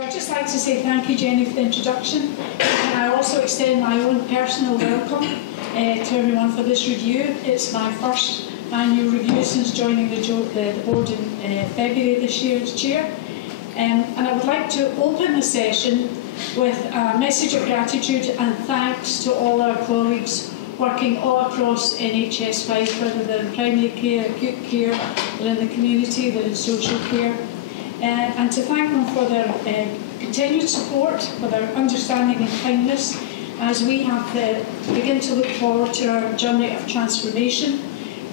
So I'd just like to say thank you, Jenny, for the introduction. And I also extend my own personal welcome to everyone for this review. It's my first annual review since joining the board in February this year as chair. And I would like to open the session with a message of gratitude and thanks to all our colleagues working all across NHS Fife, whether they're in primary care, acute care, or in the community, they're in social care. And to thank them for their continued support, for their understanding and kindness as we have begin to look forward to our journey of transformation.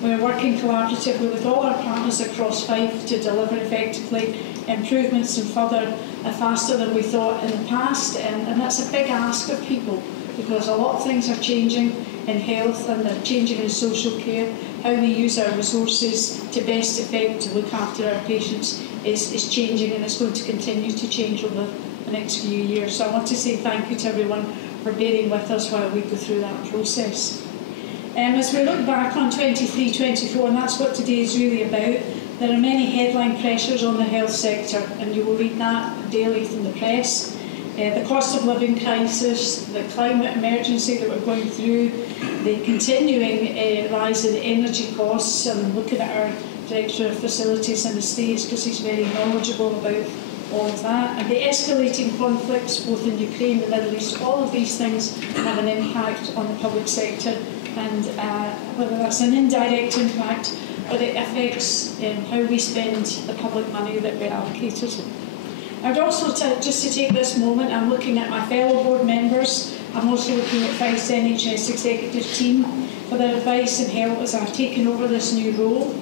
We're working collaboratively with all our partners across Fife to deliver effectively improvements and further faster than we thought in the past. And that's a big ask of people because a lot of things are changing in health and they're changing in social care. How we use our resources to best effect to look after our patients is changing, and it's going to continue to change over the next few years. So I want to say thank you to everyone for bearing with us while we go through that process. As we look back on 23-24, and that's what today is really about, there are many headline pressures on the health sector, and you will read that daily from the press. The cost of living crisis, the climate emergency that we're going through, the continuing rise in energy costs. I'm looking at our Director of Facilities and Estates because he's very knowledgeable about all of that. And the escalating conflicts both in Ukraine and the Middle East, all of these things have an impact on the public sector, and whether that's an indirect impact, but it affects how we spend the public money that we're allocated. I'd also, just to take this moment, I'm looking at my fellow board members. I'm also looking at Fife's NHS executive team for their advice and help as I've taken over this new role.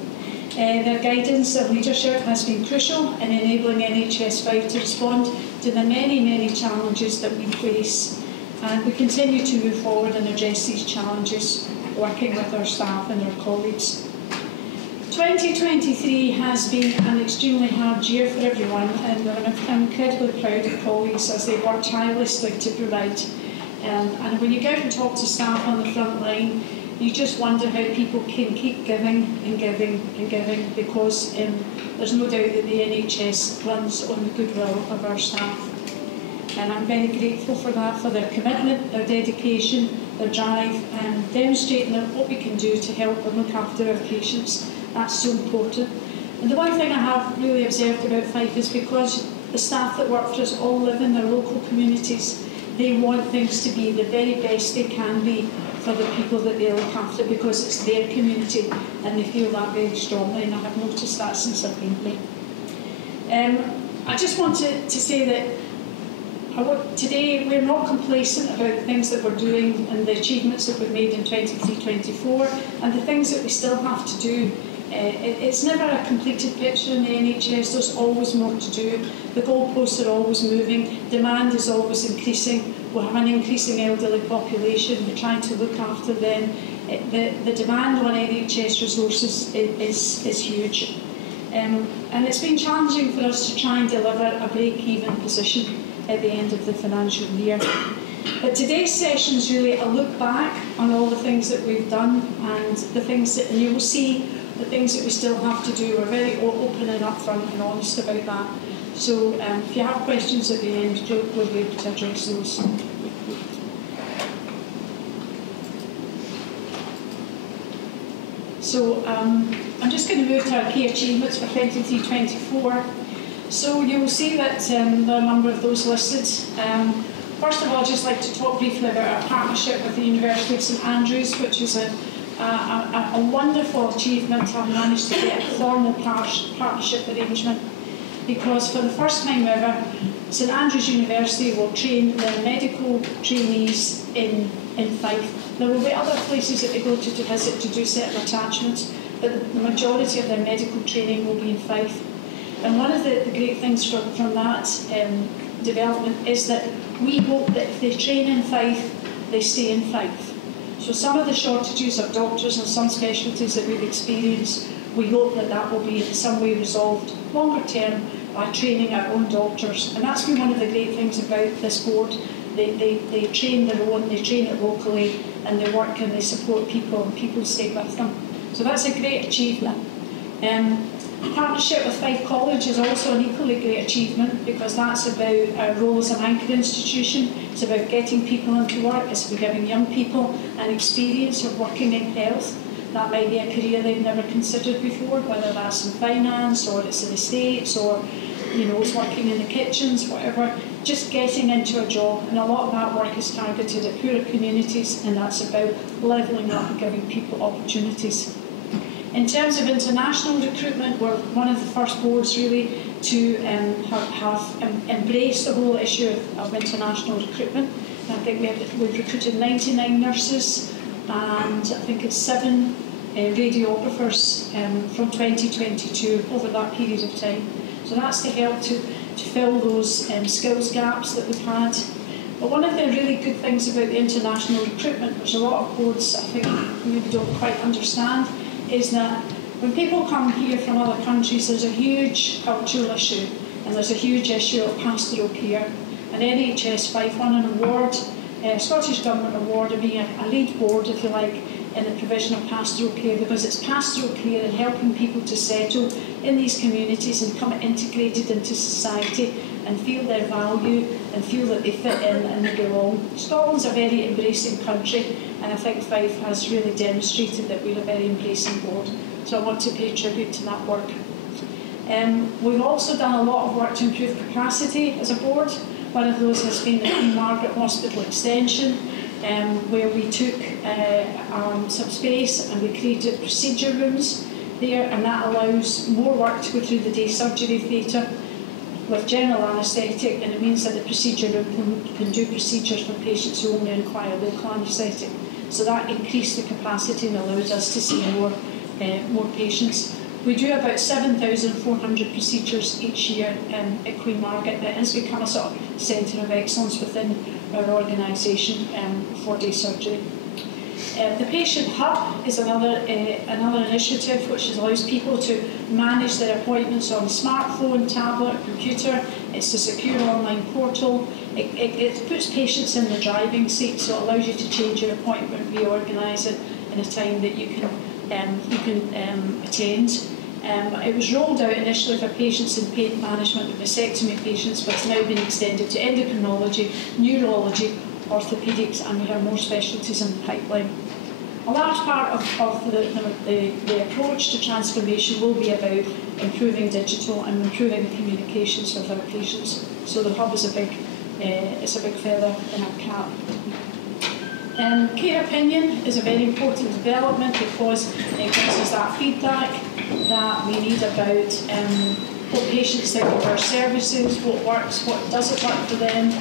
Their guidance and leadership has been crucial in enabling NHS Fife to respond to the many, many challenges that we face. And we continue to move forward and address these challenges, working with our staff and our colleagues. 2023 has been an extremely hard year for everyone, and I'm incredibly proud of colleagues as they work tirelessly to provide. And when you go out and talk to staff on the front line, you just wonder how people can keep giving and giving and giving, because there's no doubt that the NHS runs on the goodwill of our staff. And I'm very grateful for that, for their commitment, their dedication, their drive, and demonstrating what we can do to help and look after our patients. That's so important. And the one thing I have really observed about Fife is because the staff that work for us all live in their local communities, they want things to be the very best they can be for the people that they look after, because it's their community and they feel that very strongly, and I have noticed that since I've been here. I just wanted to say that today we're not complacent about the things that we're doing and the achievements that we've made in 23-24 and the things that we still have to do. It's never a completed picture in the NHS, there's always more to do. The goalposts are always moving, demand is always increasing, we have an increasing elderly population, we're trying to look after them. The demand on NHS resources is huge. And it's been challenging for us to try and deliver a break-even position at the end of the financial year. But today's session is really a look back on all the things that we've done and the things that, and you will see the things that we still have to do. We're very open and upfront and honest about that. So if you have questions at the end, we'll be able to address those. So I'm just going to move to our key achievements for 23-24. So you will see that there are a number of those listed. First of all, I'd just like to talk briefly about our partnership with the University of St Andrews, which is a wonderful achievement. I've managed to get a formal partnership arrangement, because for the first time ever, St Andrews University will train their medical trainees in Fife. There will be other places that they go to visit to do certain attachments, but the majority of their medical training will be in Fife. And one of the great things from that development is that we hope that if they train in Fife, they stay in Fife. So some of the shortages of doctors and some specialties that we've experienced, we hope that that will be in some way resolved longer term by training our own doctors. And that's been one of the great things about this board. They train their own, they train it locally, and they work and they support people, and people stay with them. So that's a great achievement. Partnership with Fife College is also an equally great achievement, because that's about our role as an anchor institution. It's about getting people into work. It's about giving young people an experience of working in health. That might be a career they've never considered before, whether that's in finance or it's in the States or it's working in the kitchens, whatever. Just getting into a job, and a lot of that work is targeted at poorer communities, and that's about levelling up and giving people opportunities. In terms of international recruitment, we're one of the first boards really to have embraced the whole issue of international recruitment. And I think we've recruited 99 nurses and I think it's 7 radiographers from 2022 over that period of time. So that's to help to fill those skills gaps that we've had. But one of the really good things about the international recruitment, which a lot of boards I think maybe don't quite understand, is that when people come here from other countries, there's a huge cultural issue and there's a huge issue of pastoral care. And NHS Fife won an award, a Scottish Government award, of being a lead board, if you like, in the provision of pastoral care, because it's pastoral care and helping people to settle in these communities and become integrated into society and feel their value and feel that they fit in and they belong. Scotland's a very embracing country, and I think Fife has really demonstrated that we're a very embracing board. So I want to pay tribute to that work. We've also done a lot of work to improve capacity as a board. One of those has been the Queen Margaret Hospital extension, where we took some space and we created procedure rooms there, and that allows more work to go through the day surgery theatre with general anaesthetic, and it means that the procedure room can do procedures for patients who only require local anaesthetic. So that increased the capacity and allows us to see more patients. We do about 7,400 procedures each year at Queen Margaret. It has become a sort of centre of excellence within our organisation for day surgery. The Patient Hub is another initiative which allows people to manage their appointments on smartphone, tablet, computer. It's a secure online portal. It puts patients in the driving seat, so it allows you to change your appointment, reorganise it in a time that you can attend. It was rolled out initially for patients in pain management and vasectomy patients, but it's now been extended to endocrinology, neurology, orthopaedics, and we have more specialties in the pipeline. A large part of the approach to transformation will be about improving digital and improving the communications with our patients. So the hub is a big feather in our cap. Care opinion is a very important development because it gives us that feedback that we need about what patients think of our services, what works, what doesn't work for them,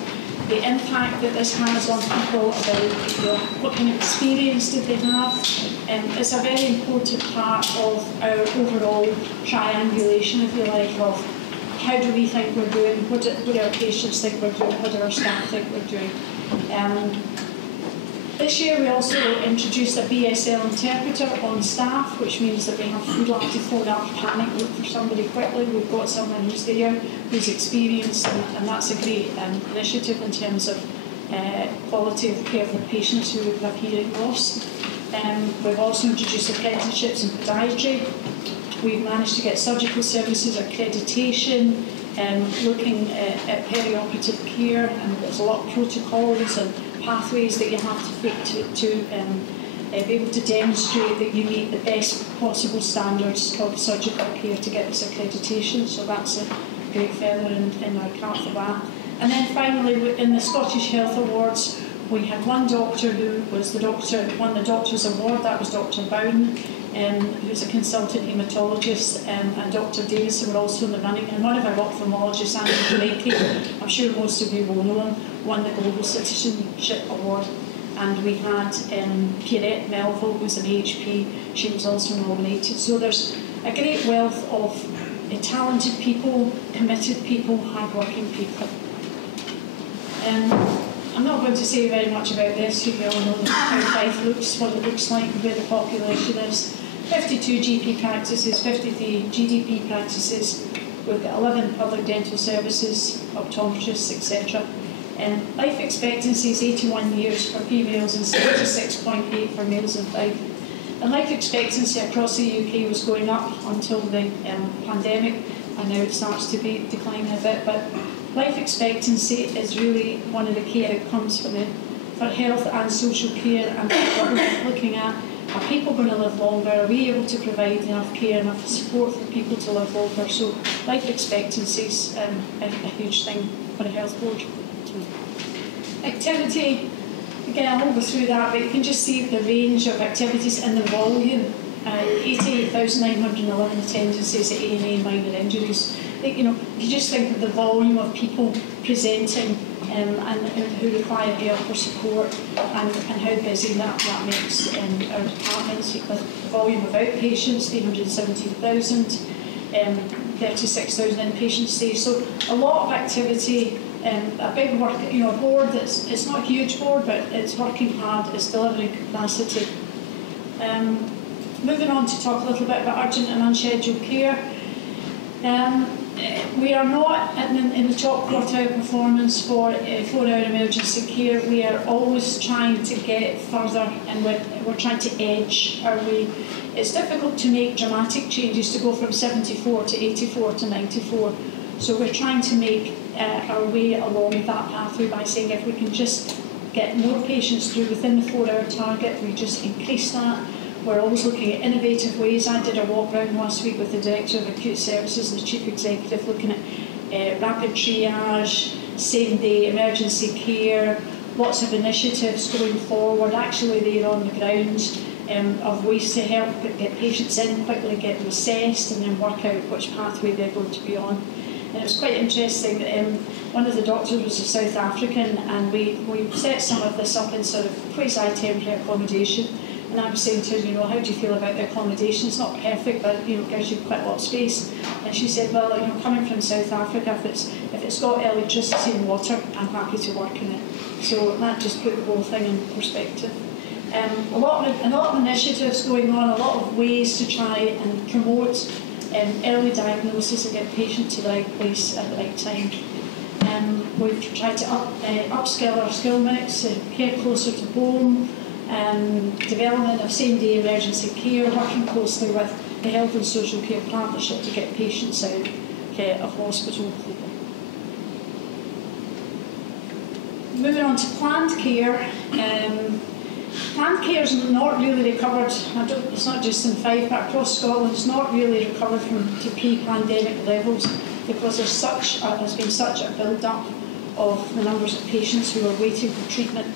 the impact that this has on people, about what kind of experience did they have. It's a very important part of our overall triangulation, if you like, of how do we think we're doing, what do our patients think we're doing, what do our staff think we're doing. This year we also introduced a BSL interpreter on staff, which means that we don't have to phone up, panic, look for somebody quickly. We've got someone who's there, who's experienced, and that's a great initiative in terms of quality of care for patients who have hearing loss. We've also introduced apprenticeships in podiatry. We've managed to get surgical services accreditation, looking at perioperative care, and there's a lot of protocols and pathways that you have to put to be able to demonstrate that you meet the best possible standards of surgical care to get this accreditation. So that's a great feather in our cap for that. And then finally, in the Scottish Health Awards, we had one doctor who was the doctor, won the Doctor's Award. That was Dr. Bowden, who's a consultant haematologist, and Dr. Davison were also in the running. And one of our ophthalmologists, Andy Blakey, I'm sure most of you will know him, won the Global Citizenship Award. And we had Pierrette Melville, who's an AHP, she was also nominated. So there's a great wealth of talented people, committed people, hard-working people. I'm not going to say very much about this. You all know how Fife looks, what it looks like, where the population is. 52 GP practices, 53 GDP practices. We've got 11 public dental services, optometrists, etc. Life expectancy is 81 years for females and 76.8 for males in Fife. And life expectancy across the UK was going up until the pandemic, and now it starts to be declining a bit. But life expectancy is really one of the key outcomes for health and social care, and what we're looking at. Are people going to live longer? Are we able to provide enough care, enough support for people to live longer? So life expectancy is a huge thing for a health board. Activity, again, I won't go through that, but you can just see the range of activities and the volume. 88,911 attendances at A&E minor injuries. If you just think of the volume of people presenting and who require help or support, and how busy that makes our departments. With the volume of outpatients, 317,000, 36,000 inpatient stays. So a lot of activity, a big work, a board it's not a huge board, but it's working hard, it's delivering capacity. Moving on to talk a little bit about urgent and unscheduled care. We are not in the top quartile performance for 4-hour emergency care. We are always trying to get further, and we're trying to edge our way. It's difficult to make dramatic changes to go from 74 to 84 to 94. So we're trying to make our way along that pathway by saying if we can just get more patients through within the 4-hour target, we just increase that. We're always looking at innovative ways. I did a walk round last week with the Director of Acute Services and the Chief Executive, looking at rapid triage, same-day emergency care, lots of initiatives going forward, actually there on the ground, of ways to help get patients in quickly, get them assessed, and then work out which pathway they're going to be on. And it was quite interesting. One of the doctors was a South African, and we set some of this up in sort of quasi-temporary accommodation. And I was saying to her, how do you feel about the accommodation? It's not perfect, but it gives you quite a lot of space. And she said, well, coming from South Africa, if it's got electricity and water, I'm happy to work in it. So that just put the whole thing in perspective. A lot of initiatives going on, a lot of ways to try and promote early diagnosis and get patients to the right place at the right time. We've tried to upskill our skill mix, care closer to home, development of same-day emergency care, working closely with the Health and Social Care Partnership to get patients out of hospital. Moving on to planned care. Planned care is not really recovered, it's not just in Fife, but across Scotland, it's not really recovered to pre-pandemic levels, because there's been such a build-up of the numbers of patients who are waiting for treatment.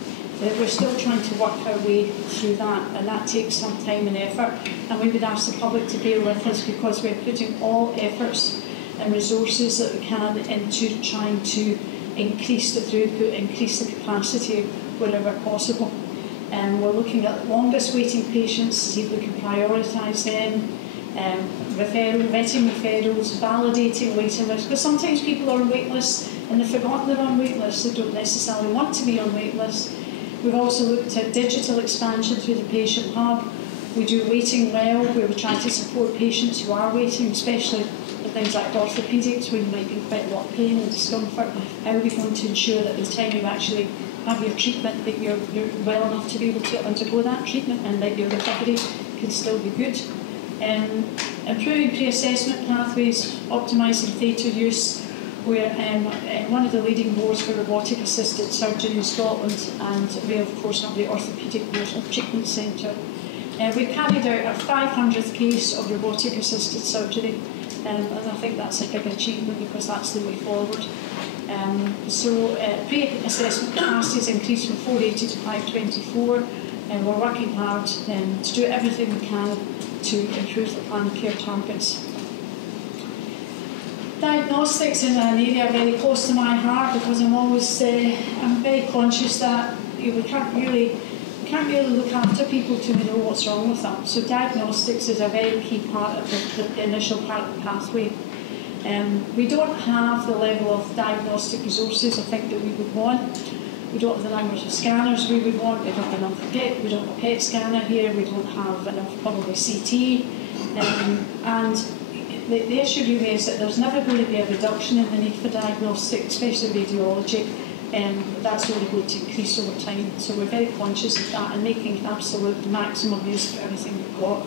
We're still trying to work our way through that, and that takes some time and effort. And we would ask the public to bear with us, because we're putting all efforts and resources that we can into trying to increase the throughput, increase the capacity wherever possible. We're looking at longest waiting patients, see if we can prioritise them, vetting referrals, validating waiting lists, because sometimes people are on wait lists and they've forgotten they're on wait lists, they don't necessarily want to be on wait lists. We've also looked at digital expansion through the patient hub. We do waiting well, where we try to support patients who are waiting, especially for things like orthopaedics, where you might be in quite a lot of pain and discomfort. How are we going to ensure that by the time you actually have your treatment, that you're well enough to be able to undergo that treatment, and that your recovery can still be good. Improving pre-assessment pathways, optimising theatre use. We're one of the leading boards for robotic assisted surgery in Scotland, and we of course have the Orthopaedic Treatment Centre. We've carried out our 500th case of robotic assisted surgery, and I think that's a big achievement, because that's the way forward. Pre-assessment capacity has increased from 480 to 524, and we're working hard to do everything we can to improve the planned care targets. Diagnostics is an area very close to my heart, because I'm very conscious that we can't really look after people till we know what's wrong with them. So diagnostics is a very key part of the initial part of the pathway. We don't have the level of diagnostic resources I think that we would want. We don't have the numbers of scanners we would want. We don't have enough PET. We don't have a PET scanner here. We don't have enough probably CT. And the issue really is that there's never going to be a reduction in the need for diagnostic, especially radiology. that's only going to increase over time. So we're very conscious of that and making absolute maximum use of everything we've got.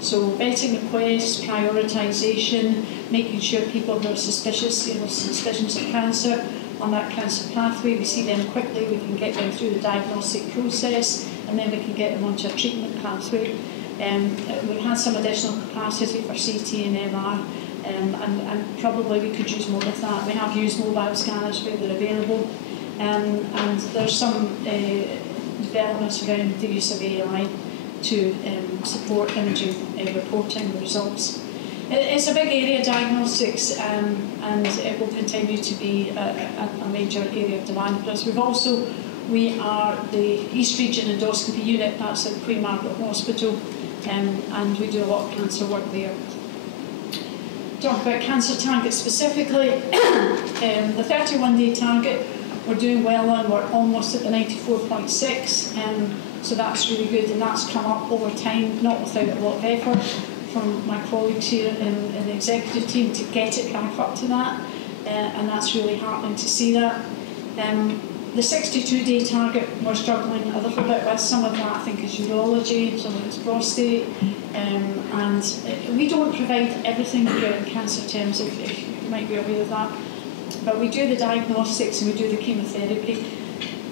So vetting requests, prioritisation, making sure people who are suspicious, suspicions of cancer on that cancer pathway, we see them quickly, we can get them through the diagnostic process, and then we can get them onto a treatment pathway. We've had some additional capacity for CT and MR, and probably we could use more of that. We have used mobile scanners where they're available, and there's some developments around the use of AI to support imaging reporting the results. It's a big area, diagnostics, and it will continue to be a major area of demand for us. We are the East Region Endoscopy Unit, that's at Queen Margaret Hospital, and we do a lot of cancer work there. Talk about cancer targets specifically. The 31-day target we're doing well on, we're almost at the 94.6, so that's really good, and that's come up over time, not without a lot of effort from my colleagues here in the executive team to get it back up to that, and that's really heartening to see that. The 62-day target we're struggling a little bit with. Some of that I think is urology, some of it's prostate, and we don't provide everything here in cancer terms, if you might be aware of that, but we do the diagnostics and we do the chemotherapy.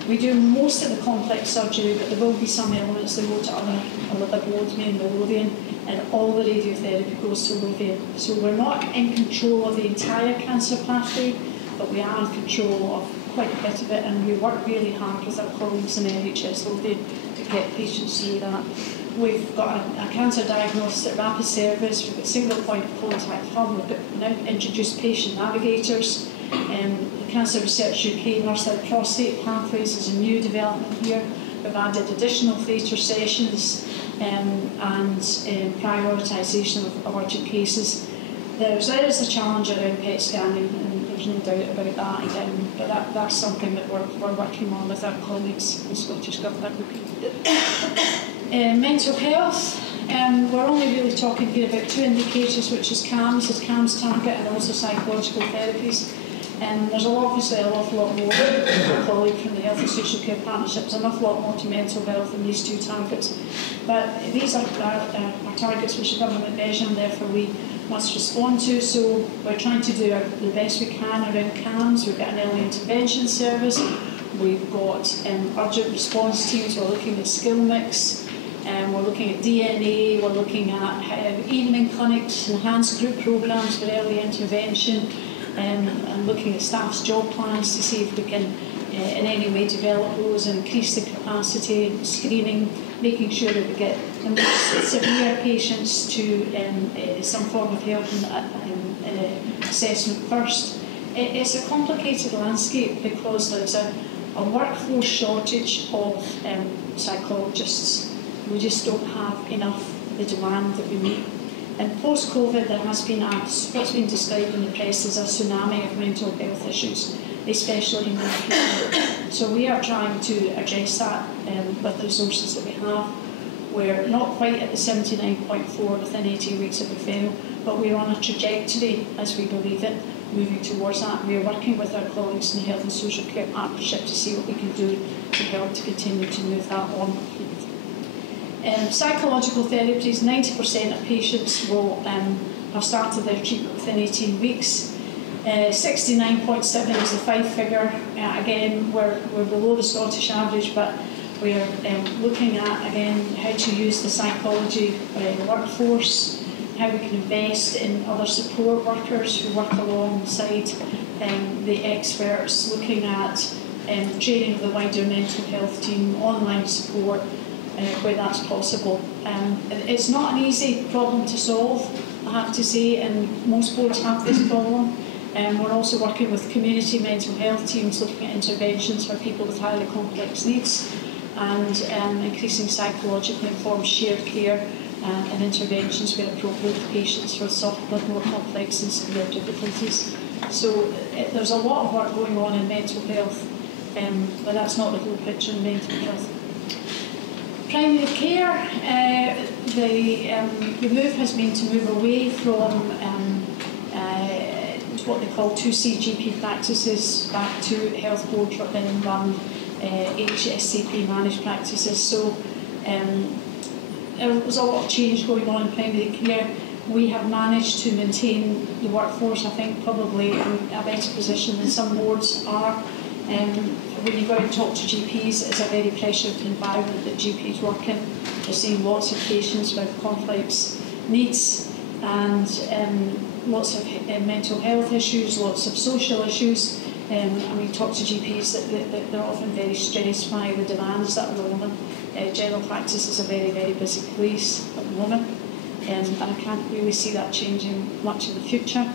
We do most of the complex surgery, but there will be some elements that go to other lipodomy and melodeon, and all the radiotherapy goes to Lothian. So we're not in control of the entire cancer pathway, but we are in control of quite a bit of it, and we work really hard with our colleagues in NHS Lothian to get patients through that. We've got a cancer diagnostic rapid service, we've got single point of contact hub, we've got now introduced patient navigators. The Cancer Research UK nurse-led prostate pathways is a new development here. We've added additional theatre sessions and prioritisation of urgent cases. There is a challenge around PET scanning, and there's no doubt about that, but that's something that we're working on with our colleagues in Scottish Government. Mental health, we're only really talking here about two indications, which is CAMS, as CAMS target, and also psychological therapies. There's obviously an awful lot more. A colleague from the Health and Social Care Partnerships, an awful lot more to mental health than these two targets. But these are our targets which the government measure, and therefore we must respond to. So we're trying to do the best we can around CAMS. We've got an early intervention service. We've got urgent response teams. We're looking at skill mix. We're looking at DNA. We're looking at evening clinics, enhanced group programs for early intervention. And looking at staff's job plans to see if we can in any way develop those and increase the capacity, screening, making sure that we get the most severe patients to some form of help and assessment first. It's a complicated landscape because there's a workforce shortage of psychologists. We just don't have enough of the demand that we need. And post-COVID, there has been what's been described in the press as a tsunami of mental health issues, especially in young people. So we are trying to address that with the resources that we have. We're not quite at the 79.4 within 18 weeks of referral, but we're on a trajectory, as we believe it, moving towards that. We're working with our colleagues in the Health and Social Care Partnership to see what we can do to help to continue to move that on. Psychological therapies, 90% of patients will have started their treatment within 18 weeks. 69.7 is the Fife figure. Again, we're below the Scottish average, but we're looking at, again, how to use the psychology workforce, how we can invest in other support workers who work alongside the experts, looking at training of the wider mental health team, online support, where that's possible. It's not an easy problem to solve, I have to say, and most boards have this problem. We're also working with community mental health teams looking at interventions for people with highly complex needs and increasing psychologically informed shared care and interventions where appropriate for patients with more complex and severe difficulties. So there's a lot of work going on in mental health, but that's not the whole picture in mental health. Primary care, the move has been to move away from what they call 2C GP practices back to Health Board run HSCP managed practices. So there was a lot of change going on in primary care. We have managed to maintain the workforce, I think, probably in a better position than some boards are. When you go and talk to GPs, it's a very pressured environment that GPs work in. They're seeing lots of patients with complex needs and lots of mental health issues, lots of social issues. And we talk to GPs that they're often very stressed by the demands that are on them. General practice is a very, very busy place at the moment, and I can't really see that changing much in the future.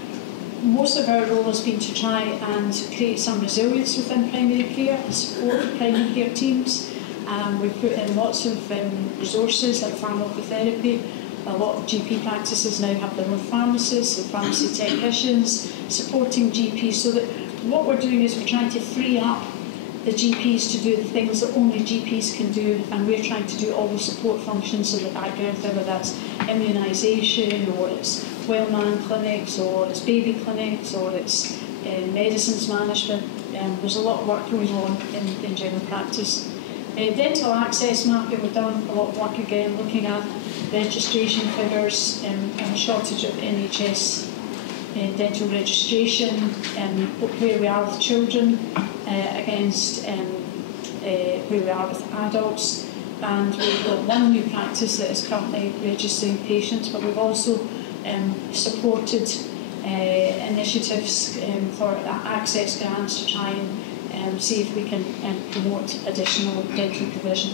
Most of our role has been to try and create some resilience within primary care, support the primary care teams. We've put in lots of resources like pharmacotherapy. A lot of GP practices now have their own pharmacists and pharmacy technicians supporting GPs, so that what we're doing is we're trying to free up the GPs to do the things that only GPs can do, and we're trying to do all the support functions in the background, whether that's immunisation or it's well-manned clinics or it's baby clinics or it's medicines management. There's a lot of work going on in general practice. Dental access mapping, we've done a lot of work again looking at registration figures and a shortage of NHS dental registration, where we are with children against where we are with adults. And we've got one new practice that is currently registering patients, but we've also supported initiatives for access grants to try and see if we can promote additional dental provision.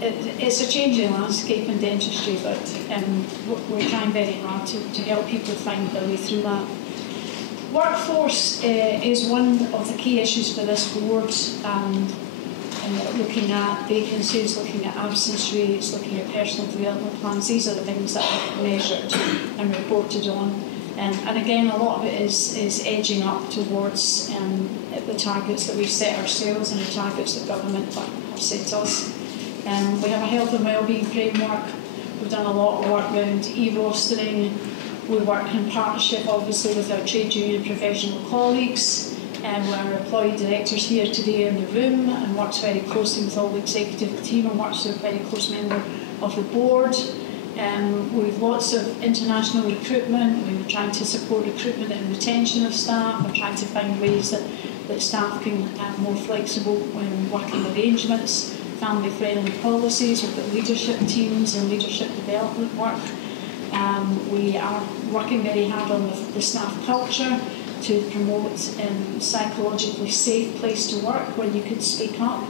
It's a changing landscape in dentistry, but we're trying very hard to help people find their way through that. Workforce is one of the key issues for this board, looking at vacancies, looking at absence rates, looking at personal development plans. These are the things that are measured and reported on. And again, a lot of it is edging up towards the targets that we've set ourselves and the targets that government have set us. We have a health and wellbeing framework. We've done a lot of work around e-rostering. We work in partnership, obviously, with our trade union professional colleagues. Our employee directors here today in the room, and works very closely with all the executive team and works with a very close member of the board. We've lots of international recruitment. We're trying to support recruitment and retention of staff. We're trying to find ways that staff can have more flexible working arrangements, family-friendly policies. We've got leadership teams and leadership development work. We are working very hard on the staff culture to promote a psychologically safe place to work where you can speak up.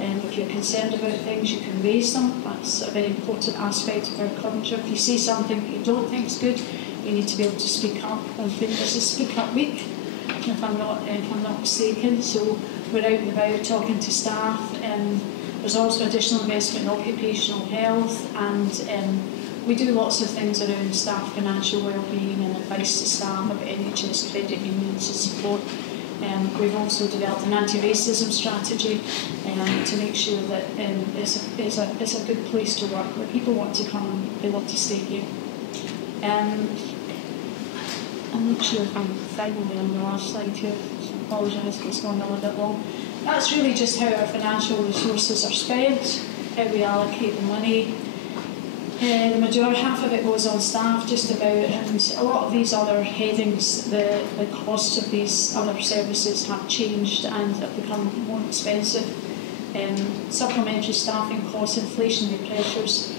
If you're concerned about things, you can raise them. That's a very important aspect of our culture. If you see something that you don't think is good, you need to be able to speak up. I think this is Speak Up Week, if I'm not mistaken. So we're out and about talking to staff. There's also additional investment in occupational health, and we do lots of things around staff financial wellbeing and advice to staff of NHS credit unions to support. We've also developed an anti-racism strategy to make sure that it's a good place to work where people want to come and they want to stay here. I'm not sure if I'm finally on the last slide here. I apologise, it's going a little bit long. That's really just how our financial resources are spent, how we allocate the money. The majority, half of it goes on staff, just about, and a lot of these other headings, the costs of these other services have changed and have become more expensive. Supplementary staffing costs, inflationary pressures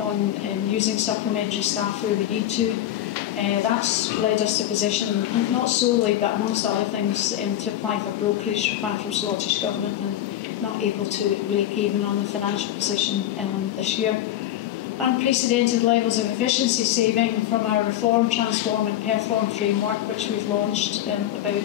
on using supplementary staff where we need to. That's led us to position, not solely, but amongst other things, to apply for brokerage required from Scottish Government and not able to break even on the financial position this year. Unprecedented levels of efficiency saving from our Reform, Transform and Perform framework, which we've launched about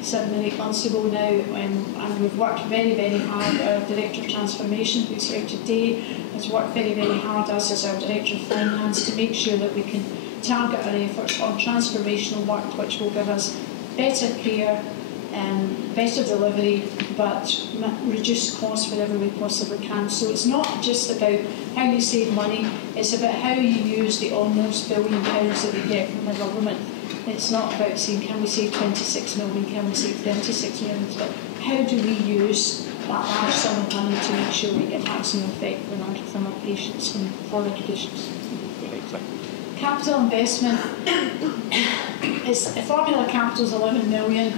7 or 8 months ago now, and we've worked very, very hard. Our Director of Transformation, who's here today, has worked very, very hard, as is our Director of Finance, to make sure that we can target our efforts on transformational work, which will give us better care, better delivery, but reduce costs wherever we possibly can. So it's not just about how you save money, it's about how you use the almost £1 billion that we get from the government It's not about saying, can we save 26 million, can we save 36 million, but how do we use that large sum of money to make sure we get maximum effect from our patients and for the conditions. Capital investment is formula capital is 11 million.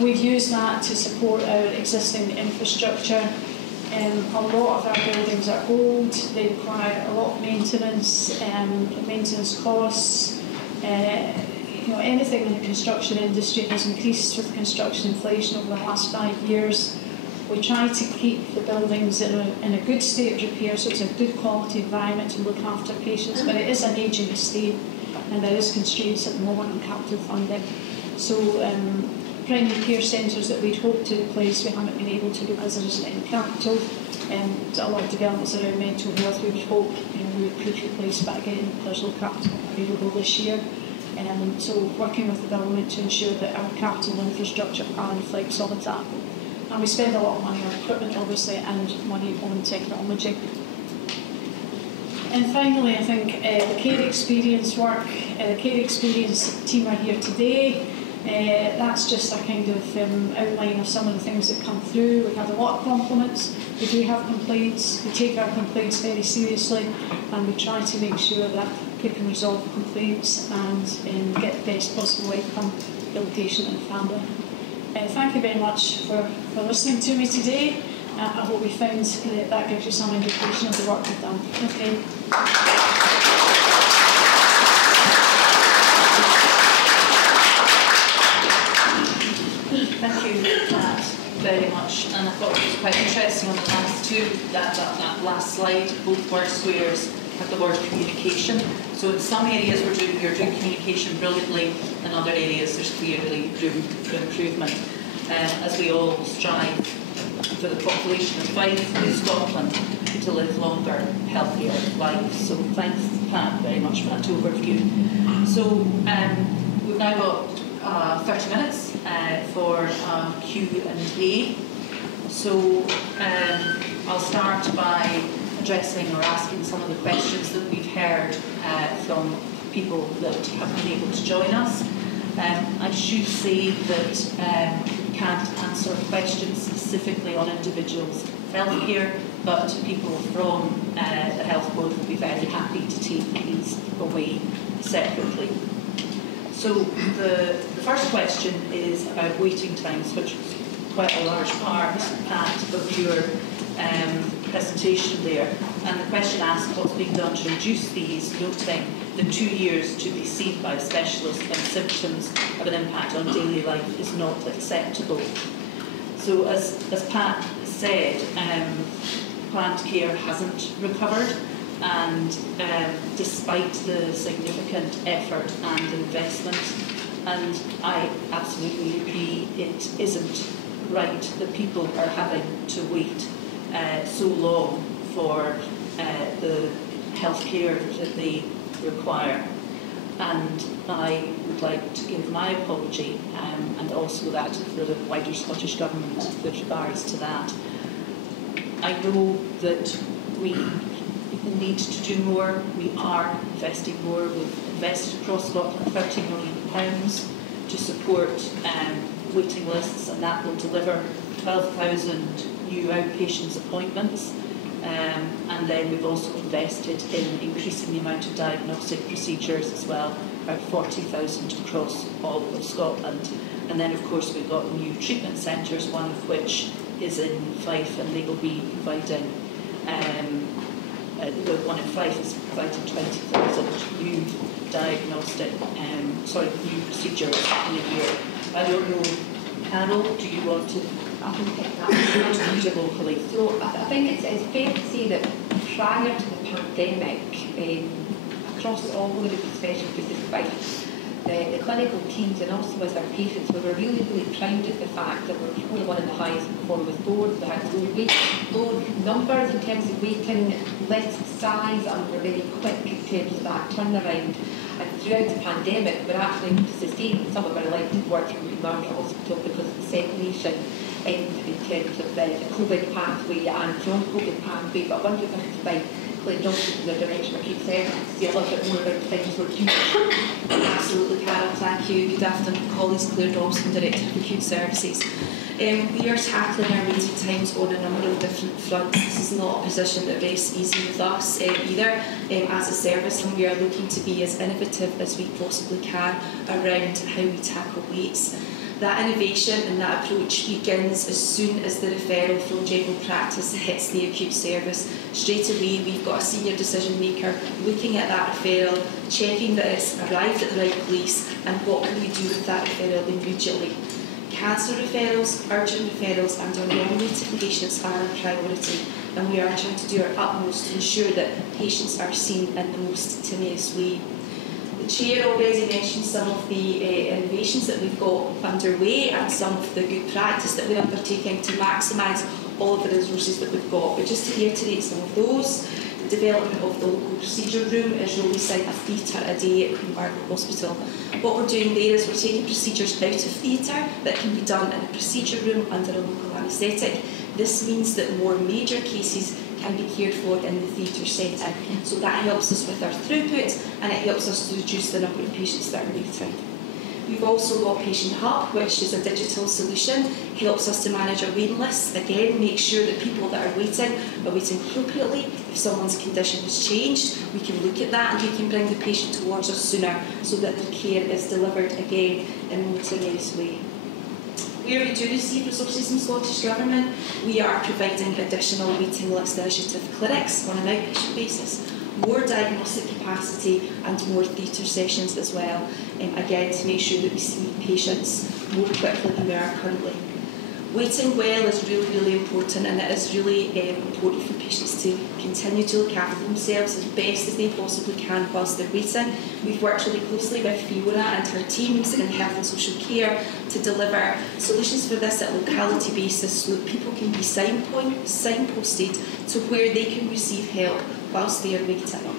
We've used that to support our existing infrastructure. A lot of our buildings are old. They require a lot of maintenance, maintenance costs. Anything in the construction industry has increased with construction inflation over the last 5 years. We try to keep the buildings in a good state of repair, so it's a good quality environment to look after patients, but it is an ageing estate and there is constraints at the moment on capital funding. So primary care centres that we'd hoped to replace, we haven't been able to because there isn't any capital. There's a lot of developments around mental health we would hope we could replace, but again there's no capital available this year. So working with the government to ensure that our capital infrastructure plan reflects all of that. And we spend a lot of money on equipment, obviously, and money on technology. And finally, I think the care experience work, the care experience team are here today. That's just a kind of outline of some of the things that come through. We've had a lot of compliments. We do have complaints. We take our complaints very seriously, and we try to make sure that we can resolve complaints and get the best possible outcome for the patient and family. Thank you very much for listening to me today. I hope we found that gives you some indication of the work we've done. Okay. Thank you very much. And I thought it was quite interesting on the last two, that last slide, both word squares have the word communication. So in some areas you're doing communication brilliantly, in other areas there's clearly room for improvement. As we all strive for the population of Fife in Scotland to live longer, healthier lives. So thanks, Pat, very much for that overview. So we've now got 30 minutes for Q&A. So I'll start by addressing or asking some of the questions that we've heard from people that have been able to join us. I should say that we can't answer questions specifically on individuals' healthcare, but people from the Health Board will be very happy to take these away separately. So the first question is about waiting times, which was quite a large part, Pat, of your presentation there. And the question asked what's being done to reduce these, noting that 2 years to be seen by a specialist when symptoms have an impact on daily life is not acceptable. So as Pat said, planned care hasn't recovered, and despite the significant effort and investment, and I absolutely agree it isn't right that people are having to wait so long for the health care that they require. And I would like to give my apology and also that for the wider Scottish Government with regards to that. I know that we need to do more. We are investing more. We've invested across Scotland £30 million to support waiting lists, and that will deliver 12,000 new outpatients appointments. And then we've also invested in increasing the amount of diagnostic procedures as well, about 40,000 across all of Scotland. And then of course we've got new treatment centres, one of which is in Fife, and they will be providing, the one in Fife is providing 20,000 new diagnostic, new procedures in a year. I don't know, Carol, do you want to? I can take that. Locally. So I think it's fair to say that prior to the pandemic, across all the specialties in Fife, the clinical teams and also as our patients, we were really, really proud of the fact that we were probably one of the highest performers boards. We had low numbers in terms of waiting, list size, and we were very quick in terms of that turnaround. And throughout the pandemic, we're actually able to sustain some of our elective work from Queen Margaret Hospital because of the separation in terms of the COVID pathway and non-COVID pathway, but 155 quickly and also in the direction of acute services to see a little bit more about the things we're doing. Absolutely, Carol, thank you. Good afternoon, colleagues. Claire Dobson, Director of Acute Services. We are tackling our waiting times on a number of different fronts. This is not a position that rests easy with us either as a service, and we are looking to be as innovative as we possibly can around how we tackle waits. That innovation and that approach begins as soon as the referral from general practice hits the acute service. Straight away, we've got a senior decision maker looking at that referral, checking that it's arrived at the right place, and what can we do with that referral immediately. Cancer referrals, urgent referrals, and our long-waiting patients are a priority, and we are trying to do our utmost to ensure that patients are seen in the most timely way. The Chair already mentioned some of the innovations that we've got underway and some of the good practice that we're undertaking to maximise all of the resources that we've got. But just to reiterate some of those, the development of the local procedure room is releasing a theatre a day at Queen Margaret Hospital. What we're doing there is we're taking procedures out of theatre that can be done in a procedure room under a local anaesthetic. This means that more major cases can be cared for in the theatre setting. So that helps us with our throughput, and it helps us to reduce the number of patients that are waiting. We've also got Patient Hub, which is a digital solution, helps us to manage our waiting lists. Again, make sure that people that are waiting appropriately. If someone's condition has changed, we can look at that and we can bring the patient towards us sooner so that the care is delivered again in a more timely way. Where we do receive resources from Scottish Government, we are providing additional waiting list initiative clinics on an outpatient basis, more diagnostic capacity and more theatre sessions as well, again to make sure that we see patients more quickly than we are currently. Waiting well is really important, and it is really important for patients to continue to look after themselves as best as they possibly can whilst they're waiting. We've worked really closely with Fiona and her teams in health and social care to deliver solutions for this at locality basis so that people can be signposted to where they can receive help whilst they are waiting.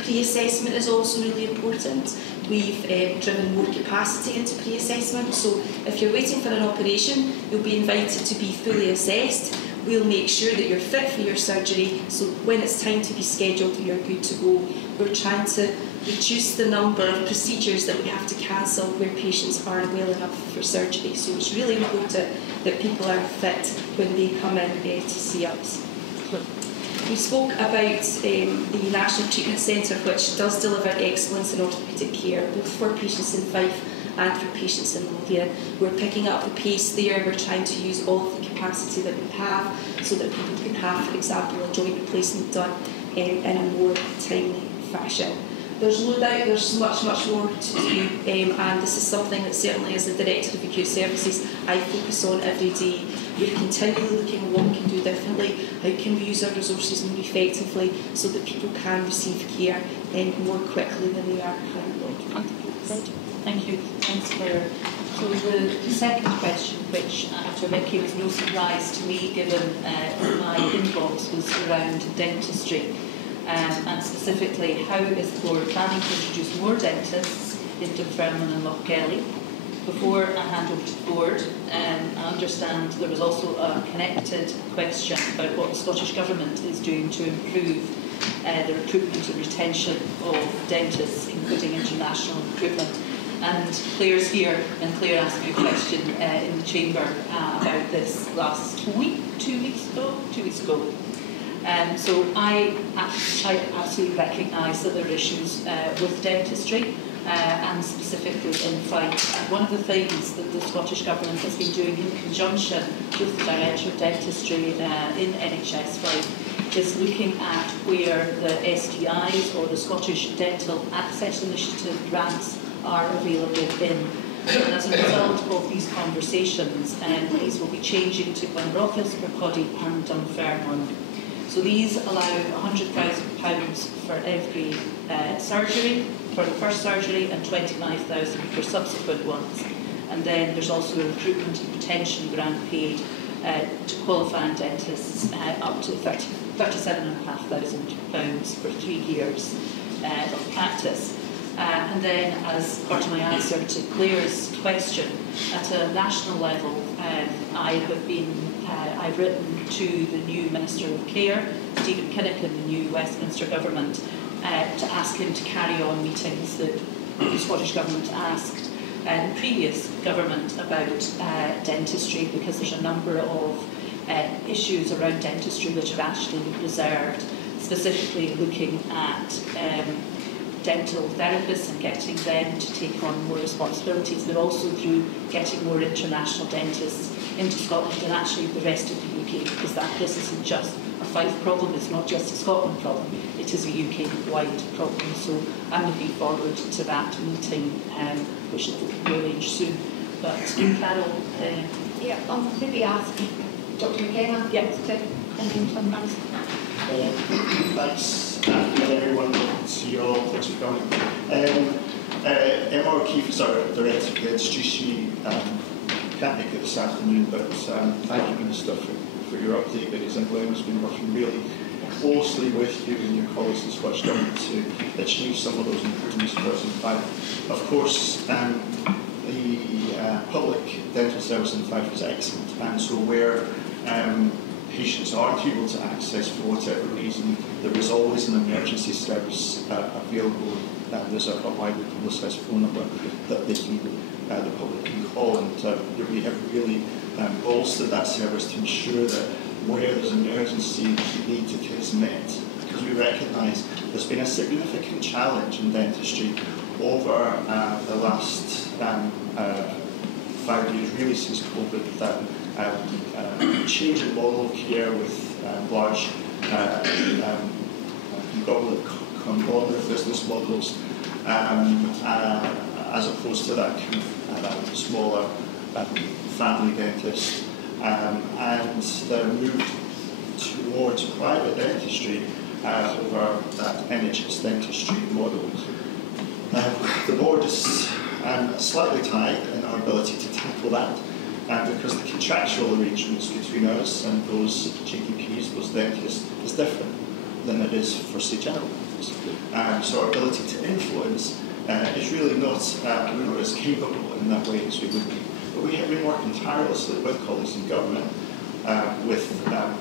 Pre-assessment is also really important. We've driven more capacity into pre-assessment, so if you're waiting for an operation, you'll be invited to be fully assessed. We'll make sure that you're fit for your surgery, so when it's time to be scheduled, you're good to go. We're trying to reduce the number of procedures that we have to cancel where patients aren't well enough for surgery, so it's really important that people are fit when they come in to see us. We spoke about the National Treatment Centre, which does deliver excellence in orthopaedic care, both for patients in Fife and for patients in Lothian. We're picking up the pace there. We're trying to use all of the capacity that we have so that people can have, for example, a joint replacement done in a more timely fashion. There's no doubt there's much more to do, and this is something that certainly as the Director of Acute Services I focus on every day. We're continually looking at what we can do differently, how can we use our resources more effectively so that people can receive care more quickly than they are currently. Thank you. Thanks, Claire. So the second question, which after Vicky was no surprise to me given my inbox, was around dentistry. And specifically, how is the board planning to introduce more dentists in Dunfermline and Lochgelly? Before I hand over to the board, I understand there was also a connected question about what the Scottish Government is doing to improve the recruitment and retention of dentists, including international recruitment. And Claire's here, and Claire asked me a question in the chamber about this last week, 2 weeks ago. So I absolutely recognise that there are issues with dentistry and specifically in Fife. And one of the things that the Scottish Government has been doing in conjunction with the Director of Dentistry in NHS Fife is looking at where the SDIs or the Scottish Dental Access Initiative grants are available in. And as a result of these conversations, these will be changing to Glenrothill, Kirkcaldy and Dunfermline. So these allow £100,000 for every surgery, for the first surgery, and £25,000 for subsequent ones. And then there's also a recruitment and retention grant paid to qualifying dentists up to £37,500 for 3 years of practice. And then, as part of my answer to Claire's question, at a national level, I've written to the new Minister of Care to Stephen Kinnock in the new Westminster government to ask him to carry on meetings that the Scottish Government asked the previous government about dentistry, because there's a number of issues around dentistry which have actually been reserved, specifically looking at dental therapists and getting them to take on more responsibilities, but also through getting more international dentists into Scotland and actually the rest of the UK, because this isn't just a Fife problem, it's not just a Scotland problem, it is a UK-wide problem. So I'm looking forward to that meeting, which will arrange soon. But Carol... yeah, I'll maybe ask Dr. McKenna to come in from us. Thanks, everyone. Good to see you all. Thanks for coming. M.E O'Keefe is our Director of Dentistry. She can't make it this afternoon, but thank you, Minister, for your update. Because Glenn has been working really closely with you and your colleagues in the Scottish Government to achieve some of those improvements for us in Fife. Of course, the public dental service in Fife is excellent, and so where patients aren't able to access for whatever reason, there is always an emergency service available. There's a widely publicised phone number that the public can call, and we have really bolstered that service to ensure that where there's an emergency, the need is met, because we recognise there's been a significant challenge in dentistry over the last 5 years, really since COVID, that change in model of care with large conglomerate business models, as opposed to that kind of smaller family dentist, and the move towards private dentistry over that NHS dentistry model. The board is slightly tied in our ability to tackle that, because the contractual arrangements between us and those GDPs, those dentists, is different than it is for, say, general dentists. So our ability to influence is really not, we're not as capable in that way as we would be. But we have been working tirelessly with colleagues in government, with our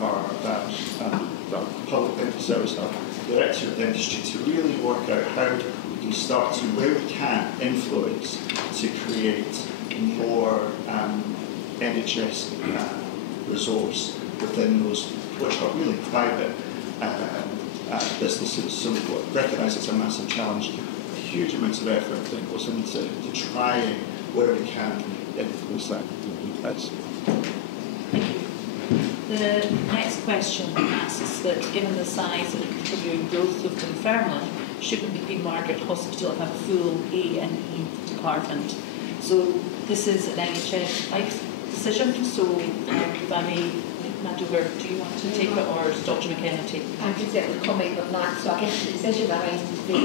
public dental service, our Director of Dentistry, to really work out how we can start to, where we can, influence to create more NHS resource within those which are really private businesses. So we recognise it's a massive challenge, a huge amounts of effort that goes into trying where we can influence that. That's The next question asks that given the size and continuing growth of Dunfermline, shouldn't the Queen Margaret Hospital have a full A and E department? So this is an NHS Fife decision, so if I may hand over, do you want to take it, or does Dr. McKenna take it? I can certainly comment on that. So I guess the decision around the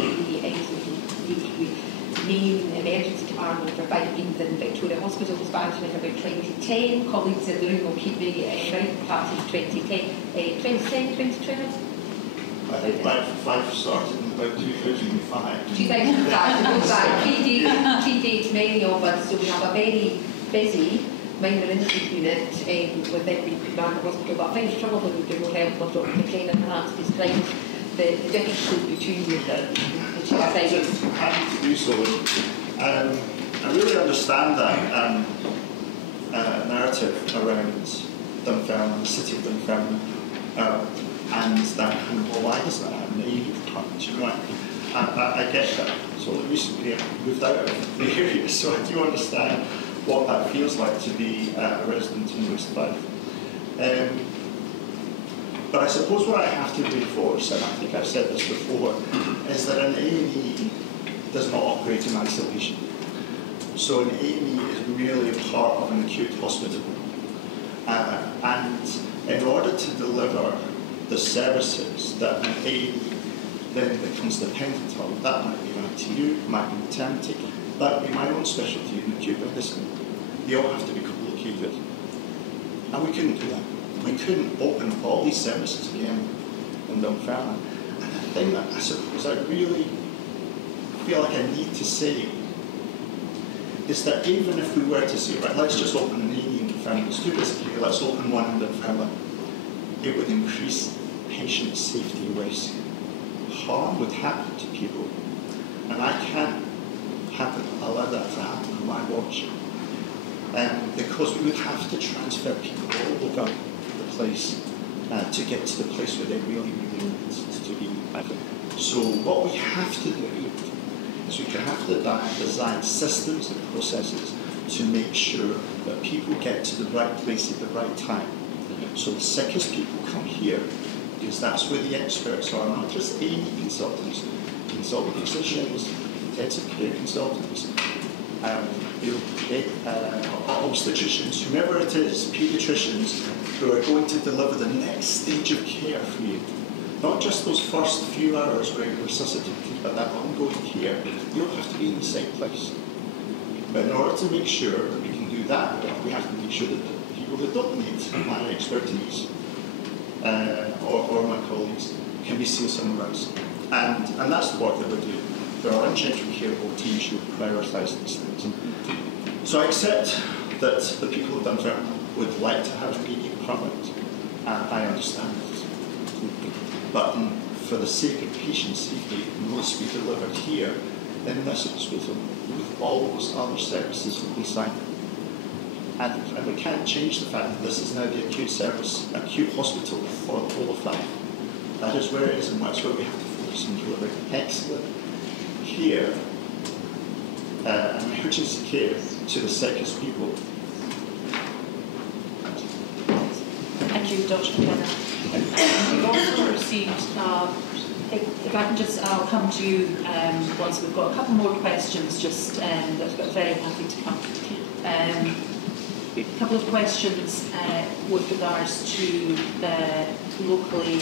main emergency department for Fife in Victoria Hospital was back in about 2010. Colleagues in the room will keep me right, perhaps in 2010, 2010, 2012. I think Fife started in about 2005. 2005, predates many of us, so we have a very busy minor incident unit within Queen Margaret Hospital, but I think it's probably would be more helpful if Dr. McKenna perhaps describes the difference between the two sides. Happy to do so. I really understand that narrative around Dunfermline, the city of Dunfermline, and that kind of, well, why doesn't that have an A department? You know, I get that. So recently I moved out of the area, so I do understand what that feels like to be a resident in West Fife. But I suppose what I have to reinforce, and I think I've said this before, is that an A&E does not operate in isolation. So an A&E is really a part of an acute hospital. And in order to deliver the services that an A&E then becomes dependent on, that might be an ITU, might be maternity, that would be my own specialty in acute medicine. They all have to be co-located. And we couldn't do that. We couldn't open up all these services again in Dunfermline. And the thing that I suppose I really feel like I need to say is that even if we were to say, right, let's just open an A&E in Dunfermline, let's do this here, let's open one in Dunfermline, it would increase patient safety risk. Harm would happen to people, and I can't allow that to happen on my watch. Because we would have to transfer people all over the place to get to the place where they really need to be. So what we have to do is we have to design systems and processes to make sure that people get to the right place at the right time. So the sickest people come here, because that's where the experts are, not just A&E consultants, consultant physicians, intensive care consultants, obstetricians, whomever it is, paediatricians, who are going to deliver the next stage of care for you. Not just those first few hours where you're resuscitated, but that ongoing care. You'll have to be in the same place. But in order to make sure that we can do that, we have to make sure that the people that don't need my expertise or my colleagues can be seen somewhere else. And that's the work that we're doing. There are unscheduled care teams who prioritise these things. So I accept that the people of Dunfermline would like to have immediate permanent. I understand it. But for the sake of patient safety, must be delivered here in this hospital with all those other services that we signed. And we can't change the fact that this is now the acute hospital for the whole of Fife. That is where it is, and that's where we have to focus on delivering excellent care, emergency care to the sickest people. Thank you, Dr. McKenna. We've also received, if I can just, I'll come to you once we've got a couple more questions, just that got very happy to come. A couple of questions with regards to locally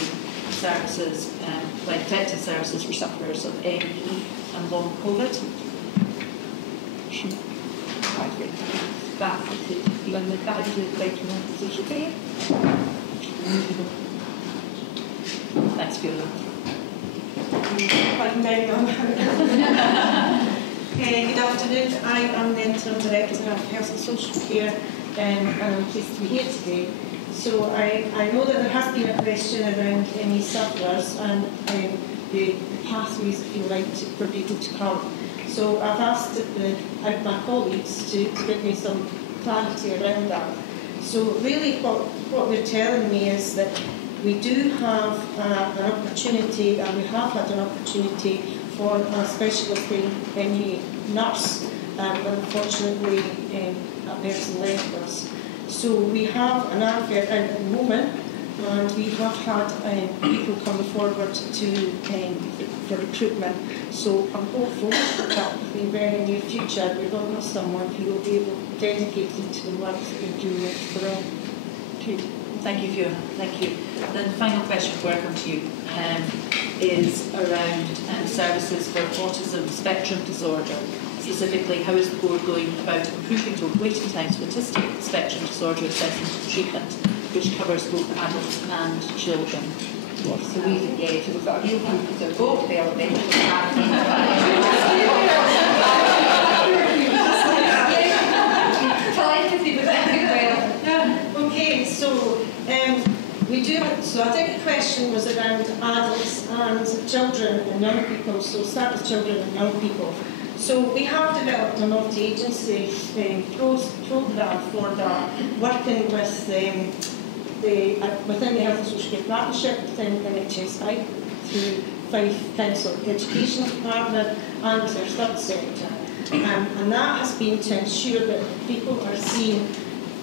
services, like protective services for sufferers of M.E and Long Covid. Thanks, Fiona. Good afternoon. I am the Interim Director of Health and Social Care, and I'm pleased to be here today. So I know that there has been a question around ME sufferers and the pathways, if you like, for people to come. So I've asked my colleagues to give me some clarity around that. So really what they're telling me is that we do have an opportunity, and we have had an opportunity for a specialist ME nurse, but unfortunately that person left us. So we have an advert out at the moment, and we have had people coming forward for recruitment. So I'm hopeful that in the very near future we will have someone who will be able to dedicate to the work that we're doing for all. Thank you, Fiona. Thank you. Then the final question before I come to you is around services for Autism Spectrum Disorder. Specifically, how is the board going about improving the waiting times for autistic spectrum disorder assessment and treatment, which covers both adults and children? So we've engaged with our real people to go development. Okay, so we do. So I think the question was around adults and children and young people. So start with children and young people. So we have developed a multi-agency programme for that, working with within the Health and Social Care Partnership, within NHS Fife, through Fife Council Educational Department and with our third sector. And that has been to ensure that people are seen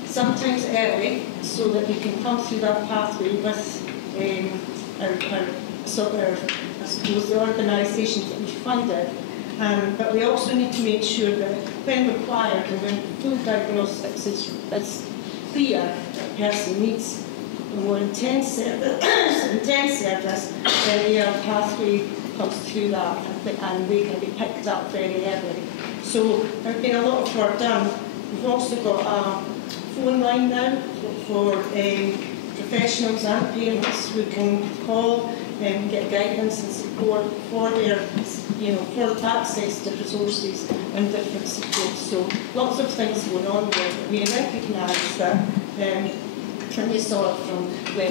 sometimes early, so that we can come through that pathway with I suppose, the organisations that we funded. But we also need to make sure that when required and when full diagnostics is clear that a person needs a more intense service, then the pathway comes through that and they can be picked up very early. So there's been a lot of work done. We've also got a phone line now for professionals and parents who can call and get guidance and support for their, for access to resources and different supports. So lots of things going on there, but we recognise that And you saw it from the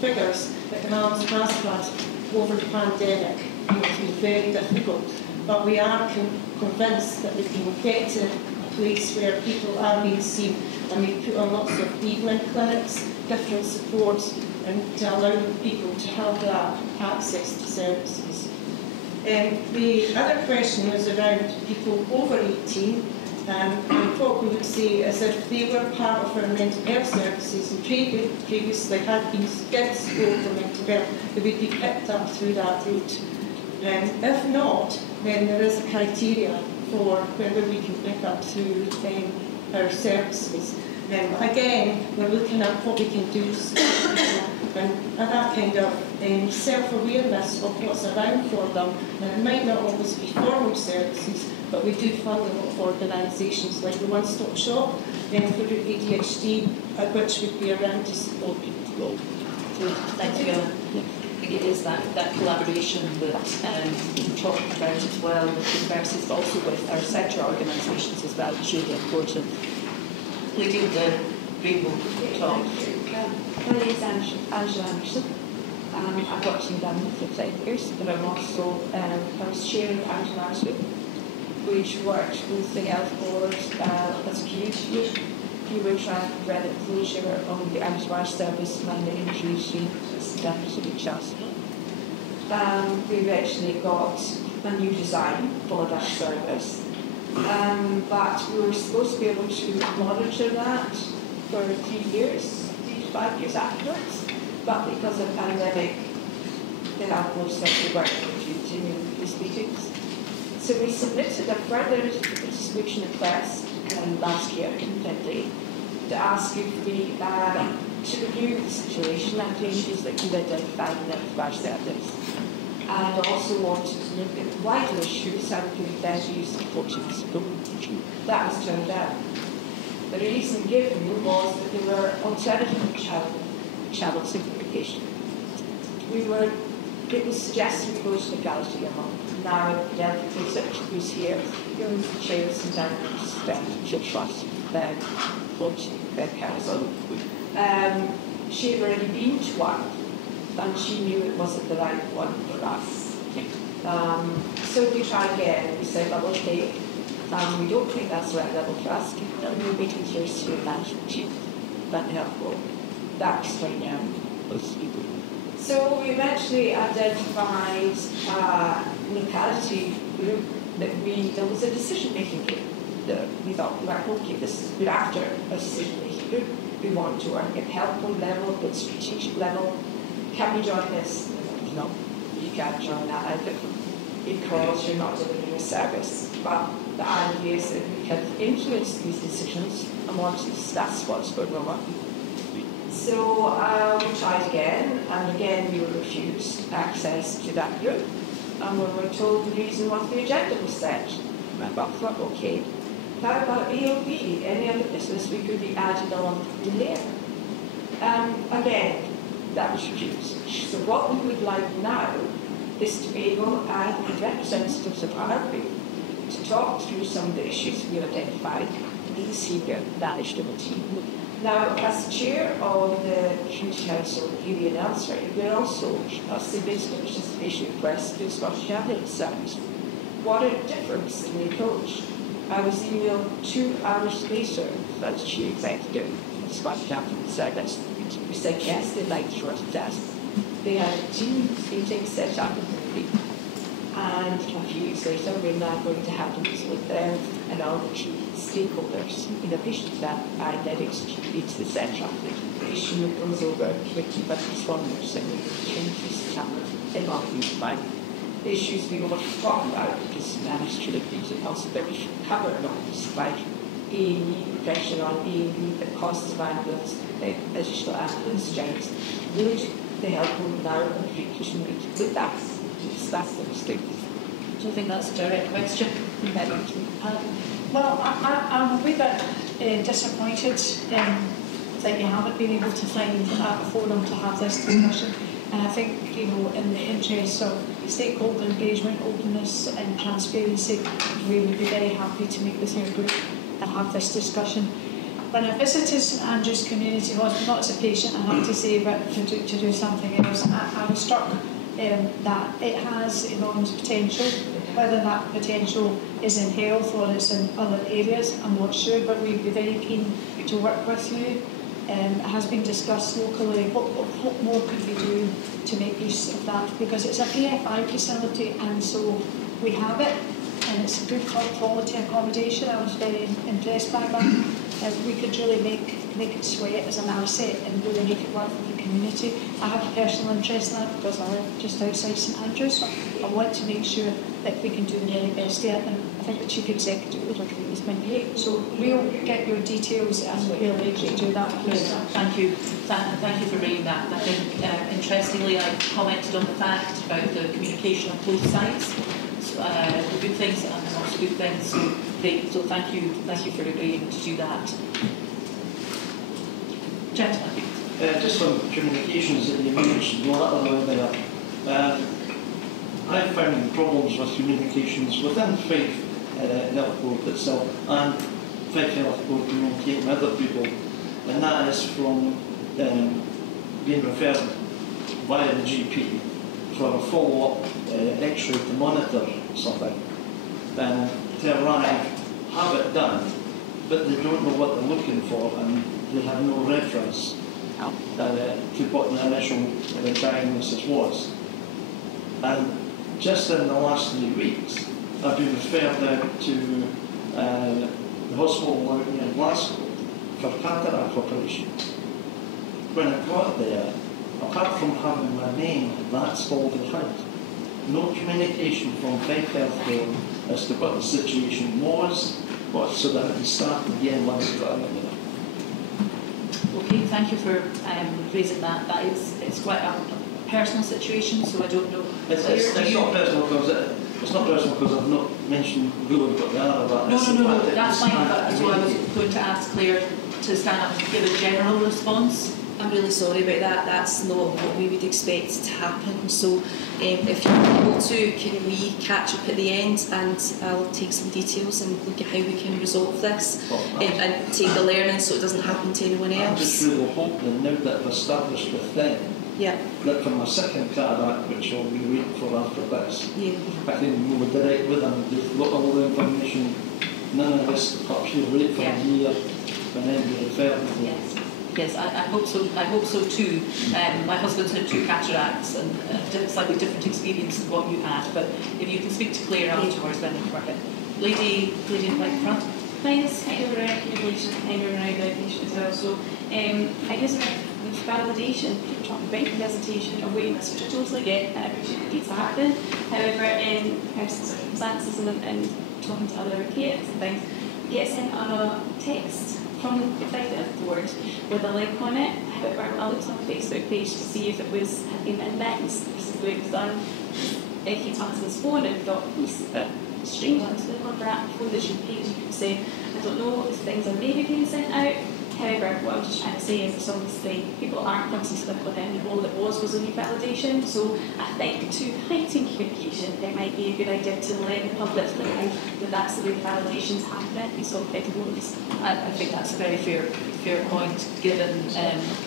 figures that CNAMS has had over the pandemic. It's been very difficult, but we are convinced that we can get to a place where people are being seen, and we put on lots of evening clinics, different supports, and to allow people to have that access to services. The other question was around people over 18, and what we would say is if they were part of our mental health services and previously had been given support for mental health, they would be picked up through that route. If not, then there is a criteria for whether we can pick up through our services. Again, we're looking at what we can do to support people and that kind of self-awareness of what's around for them. And it might not always be formal services, but we do fund a lot of organisations like the One Stop Shop for ADHD, which would be around to support people. Thank you. I think it is that collaboration that we talked about as well with universities, but also with our sector organisations as well, which is really important. Leading the Rainbow talk. My name is Angela Anderson. I've worked in Dublin for 5 years, but I'm also I was chair of Anti-Mars Group, which worked with the health board as a community. We were trying to prevent closure on the Anti-Mars service and the injuries to staff of each hospital. We've actually got a new design for that service. But we were supposed to be able to monitor that for 3 years, 3 to 5 years afterwards. But because of the pandemic, the health board said we weren't going to continue these meetings. So we submitted a further participation request last year in February to ask if we to review the situation and changes that we've identified in our service. And also wanted to look at wider issues and include better use of coaches. That was turned out. The reason given was that there were alternative channel simplification. It was suggested to go to legality among now the research who's here, young chairs and directors, trust, their coaching, their council. She had already been to one, and she knew it wasn't the right one for us. So we tried again. We said, well, okay, we don't think that's the right level for us. We're making sure to management team, that helpful. That's right now. So we eventually identified a locality group that there was a decision-making group. We thought, well, okay, we're after a decision-making group. We want to work at helpful level, but strategic level. Can we join this? No, you can't join that because you're not delivering a service. But the idea is that we can influence these decisions and want to discuss what's going on. So we tried again, and again we were refused access to that group. And we were told the reason was the agenda was set. I thought, okay, how about AOB, any other business we could be added on in there? Again, that was refused. So what we would like now is to be able, as representatives of our group, to talk through some of the issues we identified in the senior management team. Now, as chair of the Community Council Union elsewhere, we're also submitted a participation request to the Scottish Ambulance Service. What a difference in the approach. I was emailed 2 hours later as chief executive of the Scottish Ambulance Service. We said yes, they'd like to work with us. They had a team meeting set up with me. And a few weeks later, we're now going to have meetings with them and all the key stakeholders. In addition to that, I then executed the centre of the issue that goes over quickly, but responders and changes in my issues we want to talk about because managed to look into the possibility to cover those like A&E, pressure on A&E, the costs of ambulance, additional ambulance charges. Would they help them now and future meet with that? That's the mistake. Do you think that's a direct question? Well, I'm a wee bit disappointed that you haven't been able to find a forum to have this discussion. And I think, in the interest of stakeholder engagement, openness and transparency, we would be very happy to meet with your group and have this discussion. when I visited St Andrew's Community Hospital, not as a patient, I have to say, but to do something else, I was struck that it has enormous potential. Whether that potential is in health or it's in other areas, I'm not sure, but we'd be very keen to work with you. It has been discussed locally. What more could we do to make use of that? Because it's a PFI facility, and so we have it, and it's a good quality accommodation. I was very impressed by that. We could really make it sweat as an asset and really make it work for the community. I have a personal interest in that because I live just outside St Andrews, so I want to make sure that we can do the very best there, and I think the Chief Executive would agree with me. So we'll get your details and we'll make sure to do that. Thank you. Thank you for bringing that. I think, interestingly, I commented on the fact about the communication on both sides. The good things and the not so good things. So thank you for agreeing to do that. Gentlemen. Just on communications that you mentioned, I found problems with communications within Fife Health Board itself and Fife Health Board communicating with other people, and that is from being referred via the GP for a follow-up X-ray to monitor something, to arrive, have it done, but they don't know what they're looking for and they have no reference to what the initial diagnosis was. And just in the last 3 weeks, I've been referred out to the hospital out near Glasgow for cataract operation. When I got there, apart from having my name, that's all they had. No communication from Fife Health Board as to what the situation was, so that I can start again once I got it. Okay, thank you for raising that. It's quite a personal situation, so I don't know. It's not personal because I've not mentioned who and what they are. No, that's fine. But so I was going to ask Claire to stand up and give a general response. I'm really sorry about that. That's not what we would expect to happen. So if you're able to, can we catch up at the end and I'll take some details and look at how we can resolve this and take the learning so it doesn't happen to anyone else. I'm just really hoping now that I've established with them that for my second cataract, which I'll be waiting for after this, I can go direct with them. They've got all the information. None of this perhaps you'll wait for a year and then be referred to. Yes, I hope so. I hope so too. My husband's had 2 cataracts and slightly different experience than what you had. But if you can speak to Claire afterwards, then it's worth it. Lady in the front. Mine is kind of around communication, kind of around validation as well. So I guess with validation, people talking about presentation or waitinglist, which I totally get and I appreciate it needs to happen. However, in personal circumstances and talking to other peers and things, we get sent a text from the Fife Health Board with a link on it. However, I looked on the Facebook page to see if it was in advance. This is the way it was done. He answered his phone and thought, he's a bit strange on the number app before the GP. You could say, I don't know if things are maybe being sent out. However, what I'm just trying to say is that obviously people aren't going to stick with any role that was a revalidation. So I think to heighten communication, it might be a good idea to let the public know that that's the way validations happen. It's all credibles. I think that's a very fair point. Given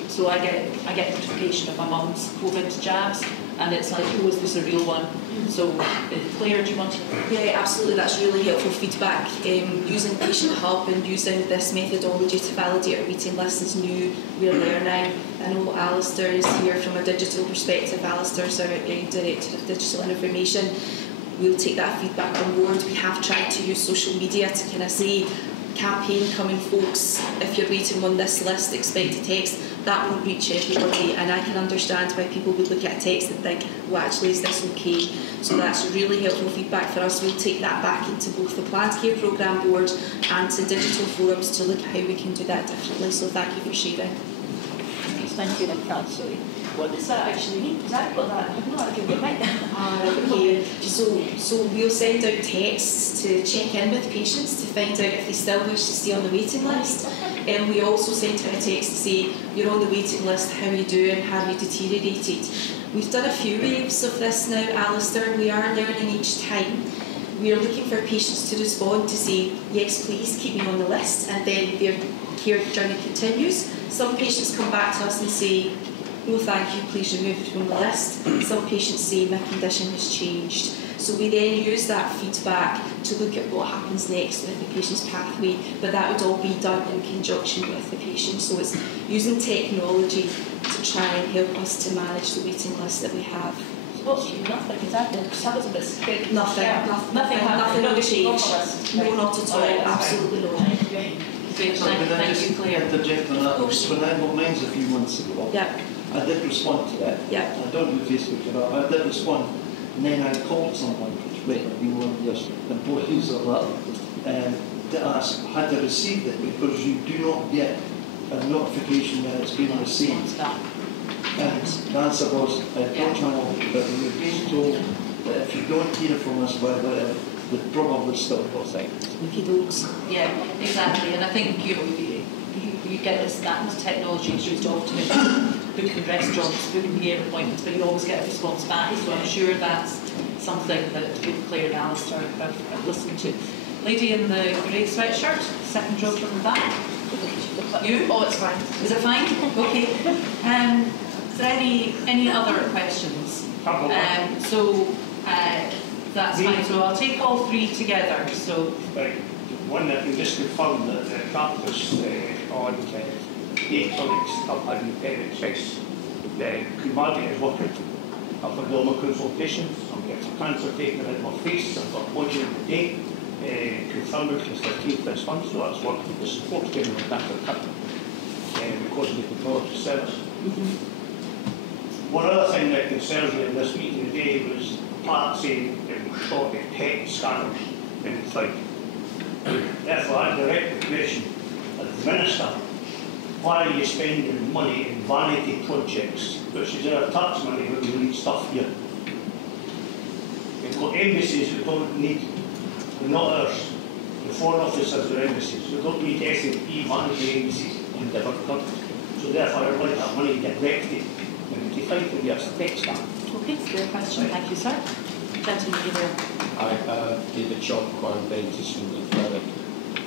so I get notification of my mum's COVID jabs, and it's like, oh, is this a real one? So Claire, do you want to? Yeah, absolutely. That's really helpful feedback. Using Patient Hub and using this methodology to validate our waiting list is new. We're learning. I know Alistair is here from a digital perspective. Alistair's our Director of Digital Information. We'll take that feedback on board. We have tried to use social media to kind of say, campaign coming folks, if you're waiting on this list, expect a text. That won't reach everybody, and I can understand why people would look at a text and think, well, actually, is this okay? So that's really helpful feedback for us. We'll take that back into both the Planned Care Programme Board and to digital forums to look at how we can do that differently. So thank you for sharing. Thank you, Sorry. What does that actually mean? Because I've got that. I've not actually got that. Okay. So we'll send out texts to check in with patients to find out if they still wish to stay on the waiting list. And we also sent out a text to say, you're on the waiting list, how are you doing, have you deteriorated? We've done a few waves of this now, Alistair, we are learning each time. We are looking for patients to respond to say, yes, please, keep me on the list, and then they're care journey continues. Some patients come back to us and say, no thank you, please remove it from the list. Some patients say my condition has changed. So we then use that feedback to look at what happens next with the patient's pathway, but that would all be done in conjunction with the patient. So it's using technology to try and help us to manage the waiting list that we have. What's nothing exactly? Because that was a bit scary. Nothing. Yeah. Nothing happened. Nothing No changed. No, not at all. Absolutely not. Great. Thank you, Claire. Interject on that? When I got mine a few months ago, Yeah. I did respond to that. Yeah. I don't do Facebook at all. I did respond, and then I called someone, which might have been one of your employees or that, to ask, had they received it, because you do not get a notification that it's been received. And the answer was, I don't know, but we were being told that if you don't hear from us by whatever, we'd probably still go things. Yeah, exactly. And I think, you know, you get this, that technology is used often in booking restaurants, booking hair appointments, but you always get a response back. So I'm sure that's something that both Claire and Alistair have listened to. Lady in the grey sweatshirt, second row from the back. You? Oh, it's fine. Is it fine? Okay. Is there any other questions? That's fine. So I'll take all three together. So. Right. One that can just confirm that the practice on 8 clinics up in NHS, the Queen Margaret is working. I've got all my consultations, I'm getting cancer taken out of my face, I've got appointment of the day, confirmed because 13th this month, so that's working. The support's getting with that because of the technology service. One other thing that concerns me in this meeting today was Pat saying it was short of PET scanners in the fight. Therefore, I direct the question at the Minister, why are you spending money in vanity projects, which is our tax money when we need stuff here? We've got embassies we don't need, they're not ours. The foreign officers are embassies. We don't need S&P vanity embassies in different countries. So therefore, I'd like that money directed in the 25 years to PET scan. Okay, clear question. Thank you, sir. Gentleman there. Hi, David Chop, dentist from Dunfermline.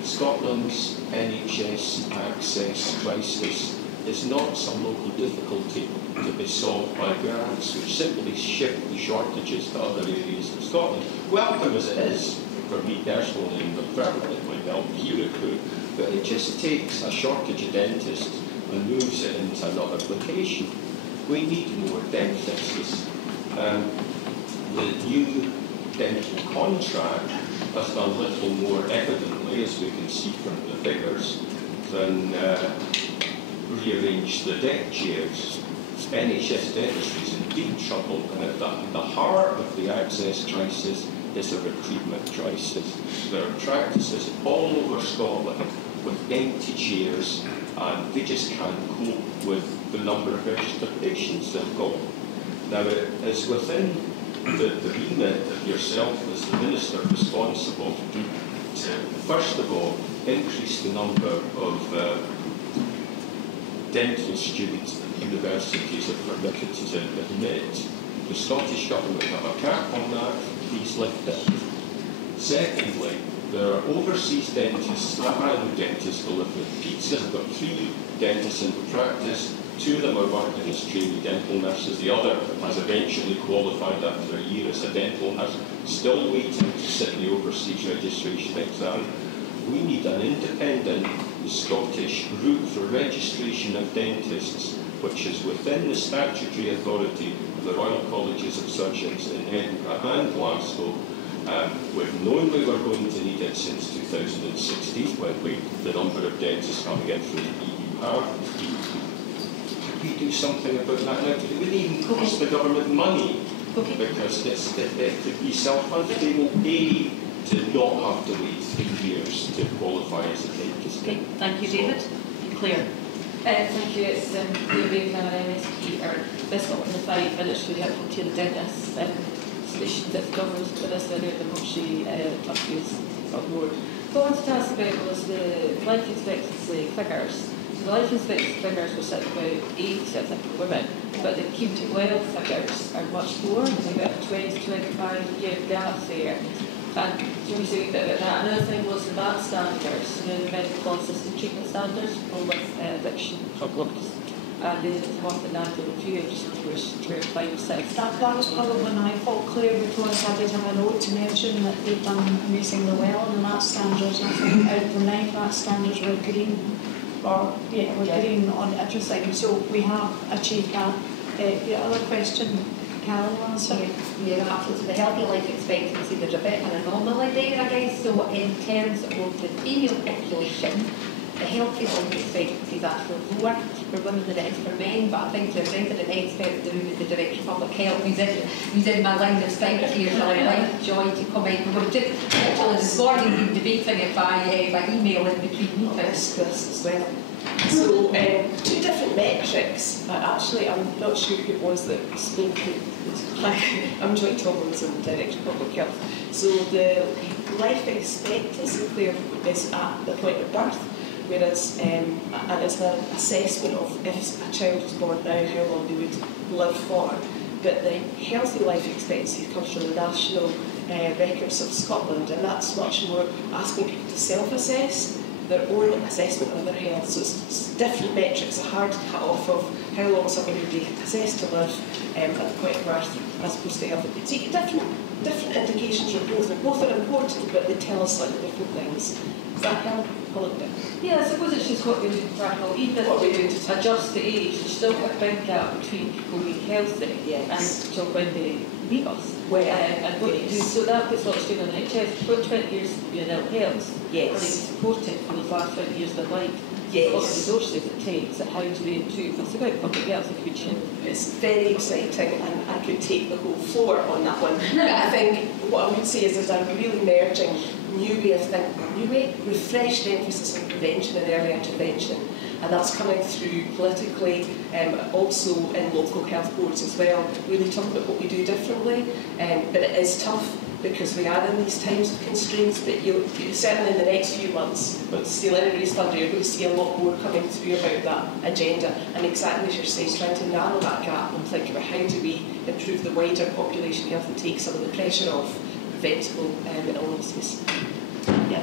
Scotland's NHS access crisis is not some local difficulty to be solved by grants which simply shift the shortages to other areas of Scotland. Welcome as it is, for me personally, in Dunfermline, it might help you recruit, but it just takes a shortage of dentists and moves it into another location. We need more dentists. The new dental contract has done little more evidently, as we can see from the figures, than rearrange the deck chairs. NHS dentistry is in deep trouble, and at the heart of the access crisis is a recruitment crisis. There are practices all over Scotland with empty chairs, and they just can't cope with the number of registered patients they've got. Now, it is within the remit of yourself as the Minister responsible to, first of all, increase the number of dental students that universities are permitted to admit. The Scottish Government have a cap on that, please lift it. Secondly, there are overseas dentists, Ireland dentists who live with pizza. I've got 3 dentists in practice. 2 of them are working as trainee dental nurses. The other has eventually qualified after a year as a dental nurse, still waiting to sit the overseas registration exam. We need an independent Scottish route for registration of dentists, which is within the statutory authority of the Royal Colleges of Surgeons in Edinburgh and Glasgow. We've known we were going to need it since 2016, when the number of dentists coming in from the EU have. We do something about that now. It would even cost the government money, because it could be self-funded. They will pay to not have to wait 3 years to qualify as a dentist. Okay, thank you, David. Claire. Thank you. It's Claire Baker, MSP, or Scotland and Fife, and it's really helpful to the dentist solution that covers with us whether the Moshi is on board. What I wanted to ask about was the life expectancy figures. The life expectancy figures were set about 80, I think, for women, but the cumulative wealth figures are much more. There's about a 20 to 25 year gap there. And so we say a bit about that. Another thing was the VAT standards, the medical assisted treatment standards for with addiction problems. And they come up in that review, just to apply yourself. That was probably my fault, Claire, because I did have a note to mention that they've done amazingly well in the VAT standards. I think out of the 9 VAT standards were green, green on everything. So we have achieved that. The other question, Carol, sorry. Yeah, absolutely. The healthy life expectancy, there's a bit of an anomaly there, I guess. So in terms of the female population, the healthy life expectancy is actually lower for women than it is for men, but I think the resident expert in the room is the Director of Public Health, who's in my line of sight here, so I'd like Joy to comment. We've just literally this morning been debating it by email in between meetings as well. So, two different metrics, but actually I'm not sure who it was that spoke. I'm Joy Tomlinson, Director of Public Health. So the life expectancy there is at the point of birth, whereas and it's an assessment of if a child is born now, how long they would live for. But the healthy life expectancy comes from the National Records of Scotland, and that's much more asking people to self-assess their own assessment of their health. So it's different metrics, a hard cut off of how long somebody would be assessed to live at the point of birth as opposed to health. So you get different indications of both, and both are important, but they tell us slightly different things. Does that help a little bit? Yeah, I suppose it's just what we're doing to tackle. Even what we're doing to to adjust the age, there's still a big gap between people being healthy and till when they leave us. And what you do, so that puts lots of strain on the NHS. What 20 years to be in ill health? Yes. Or they support it for the last 20 years of their life. Yes. What resources it takes and how do they improve? It's about public health in the future. It's very exciting, and I could take the whole floor on that one. But I think what I would say is there's a really emerging new way of thinking, refreshed emphasis on prevention and early intervention, and that's coming through politically, also in local health boards as well, really talking about what we do differently. But it is tough because we are in these times of constraints, but you certainly in the next few months, but still in Race Thunder, you're going to see a lot more coming through about that agenda, and exactly as you're saying, trying to narrow that gap and think about how do we improve the wider population health and take some of the pressure off preventable illnesses. Yeah,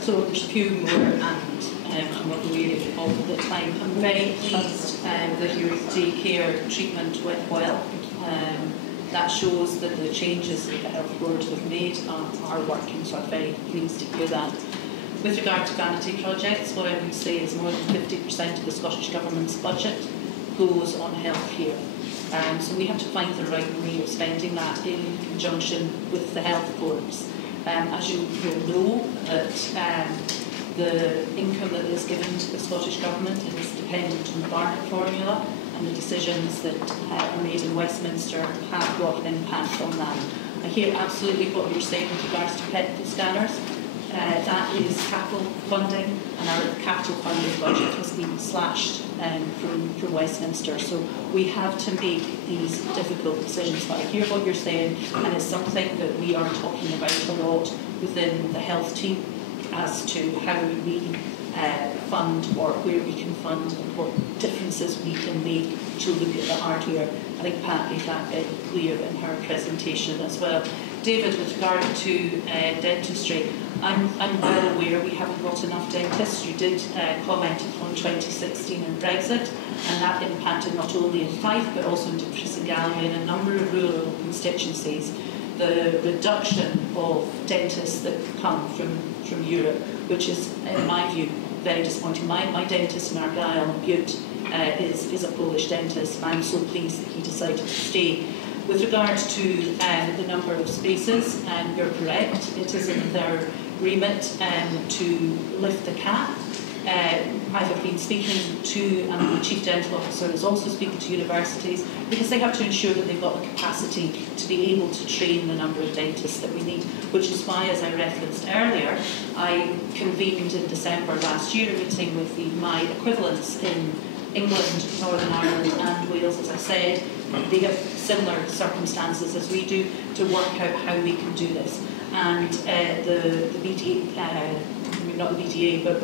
so there's a few more, and I'm not really all the time. I'm very pleased that your daycare treatment went well. That shows that the changes that the health board have made are working, so I'm very pleased to hear that. With regard to vanity projects, what I would say is more than 50% of the Scottish Government's budget goes on health care. So we have to find the right way of spending that in conjunction with the health boards. As you will know, that the income that is given to the Scottish Government is dependent on the Barnett formula, and the decisions that are made in Westminster have got an impact on that. I hear absolutely what you're saying with regards to PET scanners. That is capital funding, and our capital funding budget has been slashed from Westminster. So we have to make these difficult decisions. But I hear what you're saying, and it's something that we are talking about a lot within the health team as to how we fund or where we can fund and what differences we can make to look at the hardware. I think Pat made that very clear in her presentation as well. David, with regard to dentistry, I'm well aware we haven't got enough dentists. You did comment on 2016 and Brexit, and that impacted not only in Fife but also in Patricia and Galloway and a number of rural constituencies. The reduction of dentists that come from Europe, which is, in my view, very disappointing. My dentist in Argyll and Bute is a Polish dentist, and I'm so pleased that he decided to stay. With regard to the number of spaces, you're correct, it is in their remit to lift the cap. I have been speaking to, and the Chief Dental Officer is also speaking to universities, because they have to ensure that they've got the capacity to be able to train the number of dentists that we need, which is why, as I referenced earlier, I convened in December last year a meeting with the MI equivalents in England, Northern Ireland and Wales. As I said, they have similar circumstances as we do to work out how we can do this. And the BTA, not the BTA, but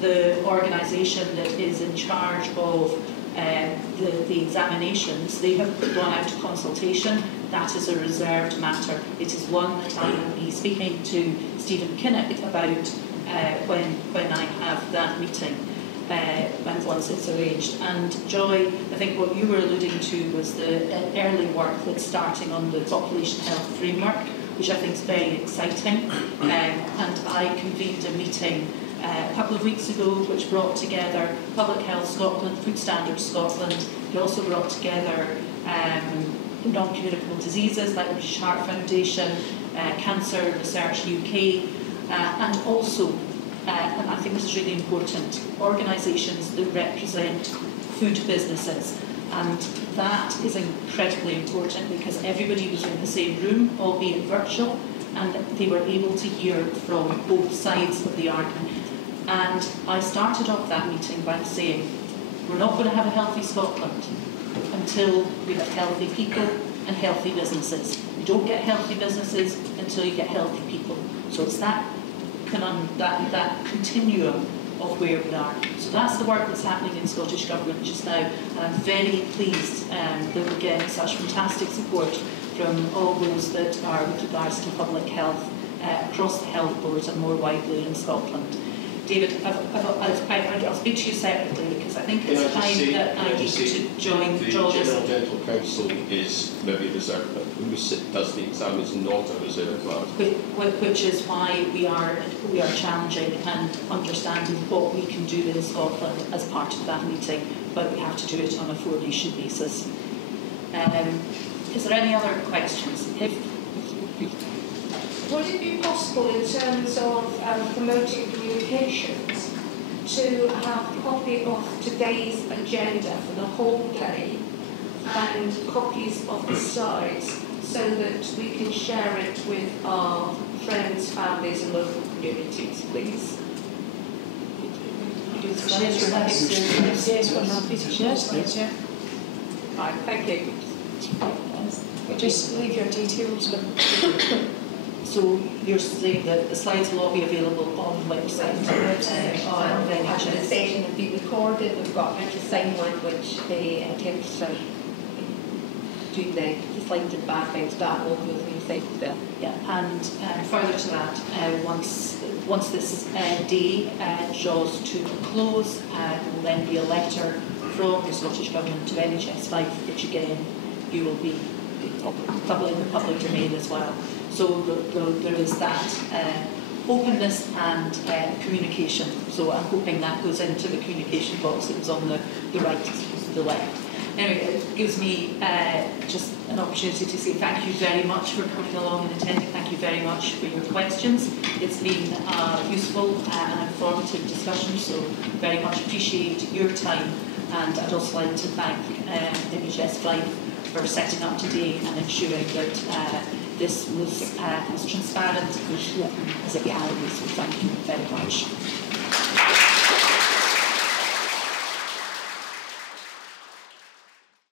the organisation that is in charge of the examinations, they have gone out to consultation. that is a reserved matter. It is one that I will be speaking to Stephen Kinnock about when I have that meeting, once it's arranged. And Joy, I think what you were alluding to was the early work that's starting on the population health framework, which I think is very exciting. And I convened a meeting a couple of weeks ago which brought together Public Health Scotland, Food Standards Scotland. We also brought together non-communicable diseases like the British Heart Foundation, Cancer Research UK, and also, and I think this is really important, organisations that represent food businesses. And that is incredibly important because everybody was in the same room, albeit virtual, and they were able to hear from both sides of the argument. And I started off that meeting by saying, we're not going to have a healthy Scotland until we have healthy people and healthy businesses. You don't get healthy businesses until you get healthy people. So it's that continuum of where we are. So that's the work that's happening in Scottish Government just now, and I'm very pleased that we're getting such fantastic support from all those that are with regards to public health across the health boards and more widely in Scotland. David, I'll speak to you separately because I think it's time that I need to join the John's. General Dental Council is maybe reserved, but when we sit, does the exam, it's not a reserve class. Which is why we are challenging and understanding what we can do in Scotland as part of that meeting, but we have to do it on a 4-nation basis. Is there any other questions? Would it be possible in terms of promoting communications to have a copy of today's agenda for the whole day and copies of the slides so that we can share it with our friends, families and local communities, please? Right, thank you. Just leave your details with. So you're saying that the slides will all be available on the website? On the NHS session will be recorded. We've got a sign language attempts to doing the slides in the background, that will be inside there. Yeah, and further to that, once this day draws to a close, there will then be a letter from the Scottish Government to NHS Fife, which again you will be public in the public domain as well. So there is that openness and communication. So I'm hoping that goes into the communication box that was on the right to the left. Anyway, it gives me just an opportunity to say thank you very much for coming along and attending. Thank you very much for your questions. It's been a useful and informative discussion, so very much appreciate your time. And I'd also like to thank NHS Fife for setting up today and ensuring that this was as transparent as it can be. So thank you very much.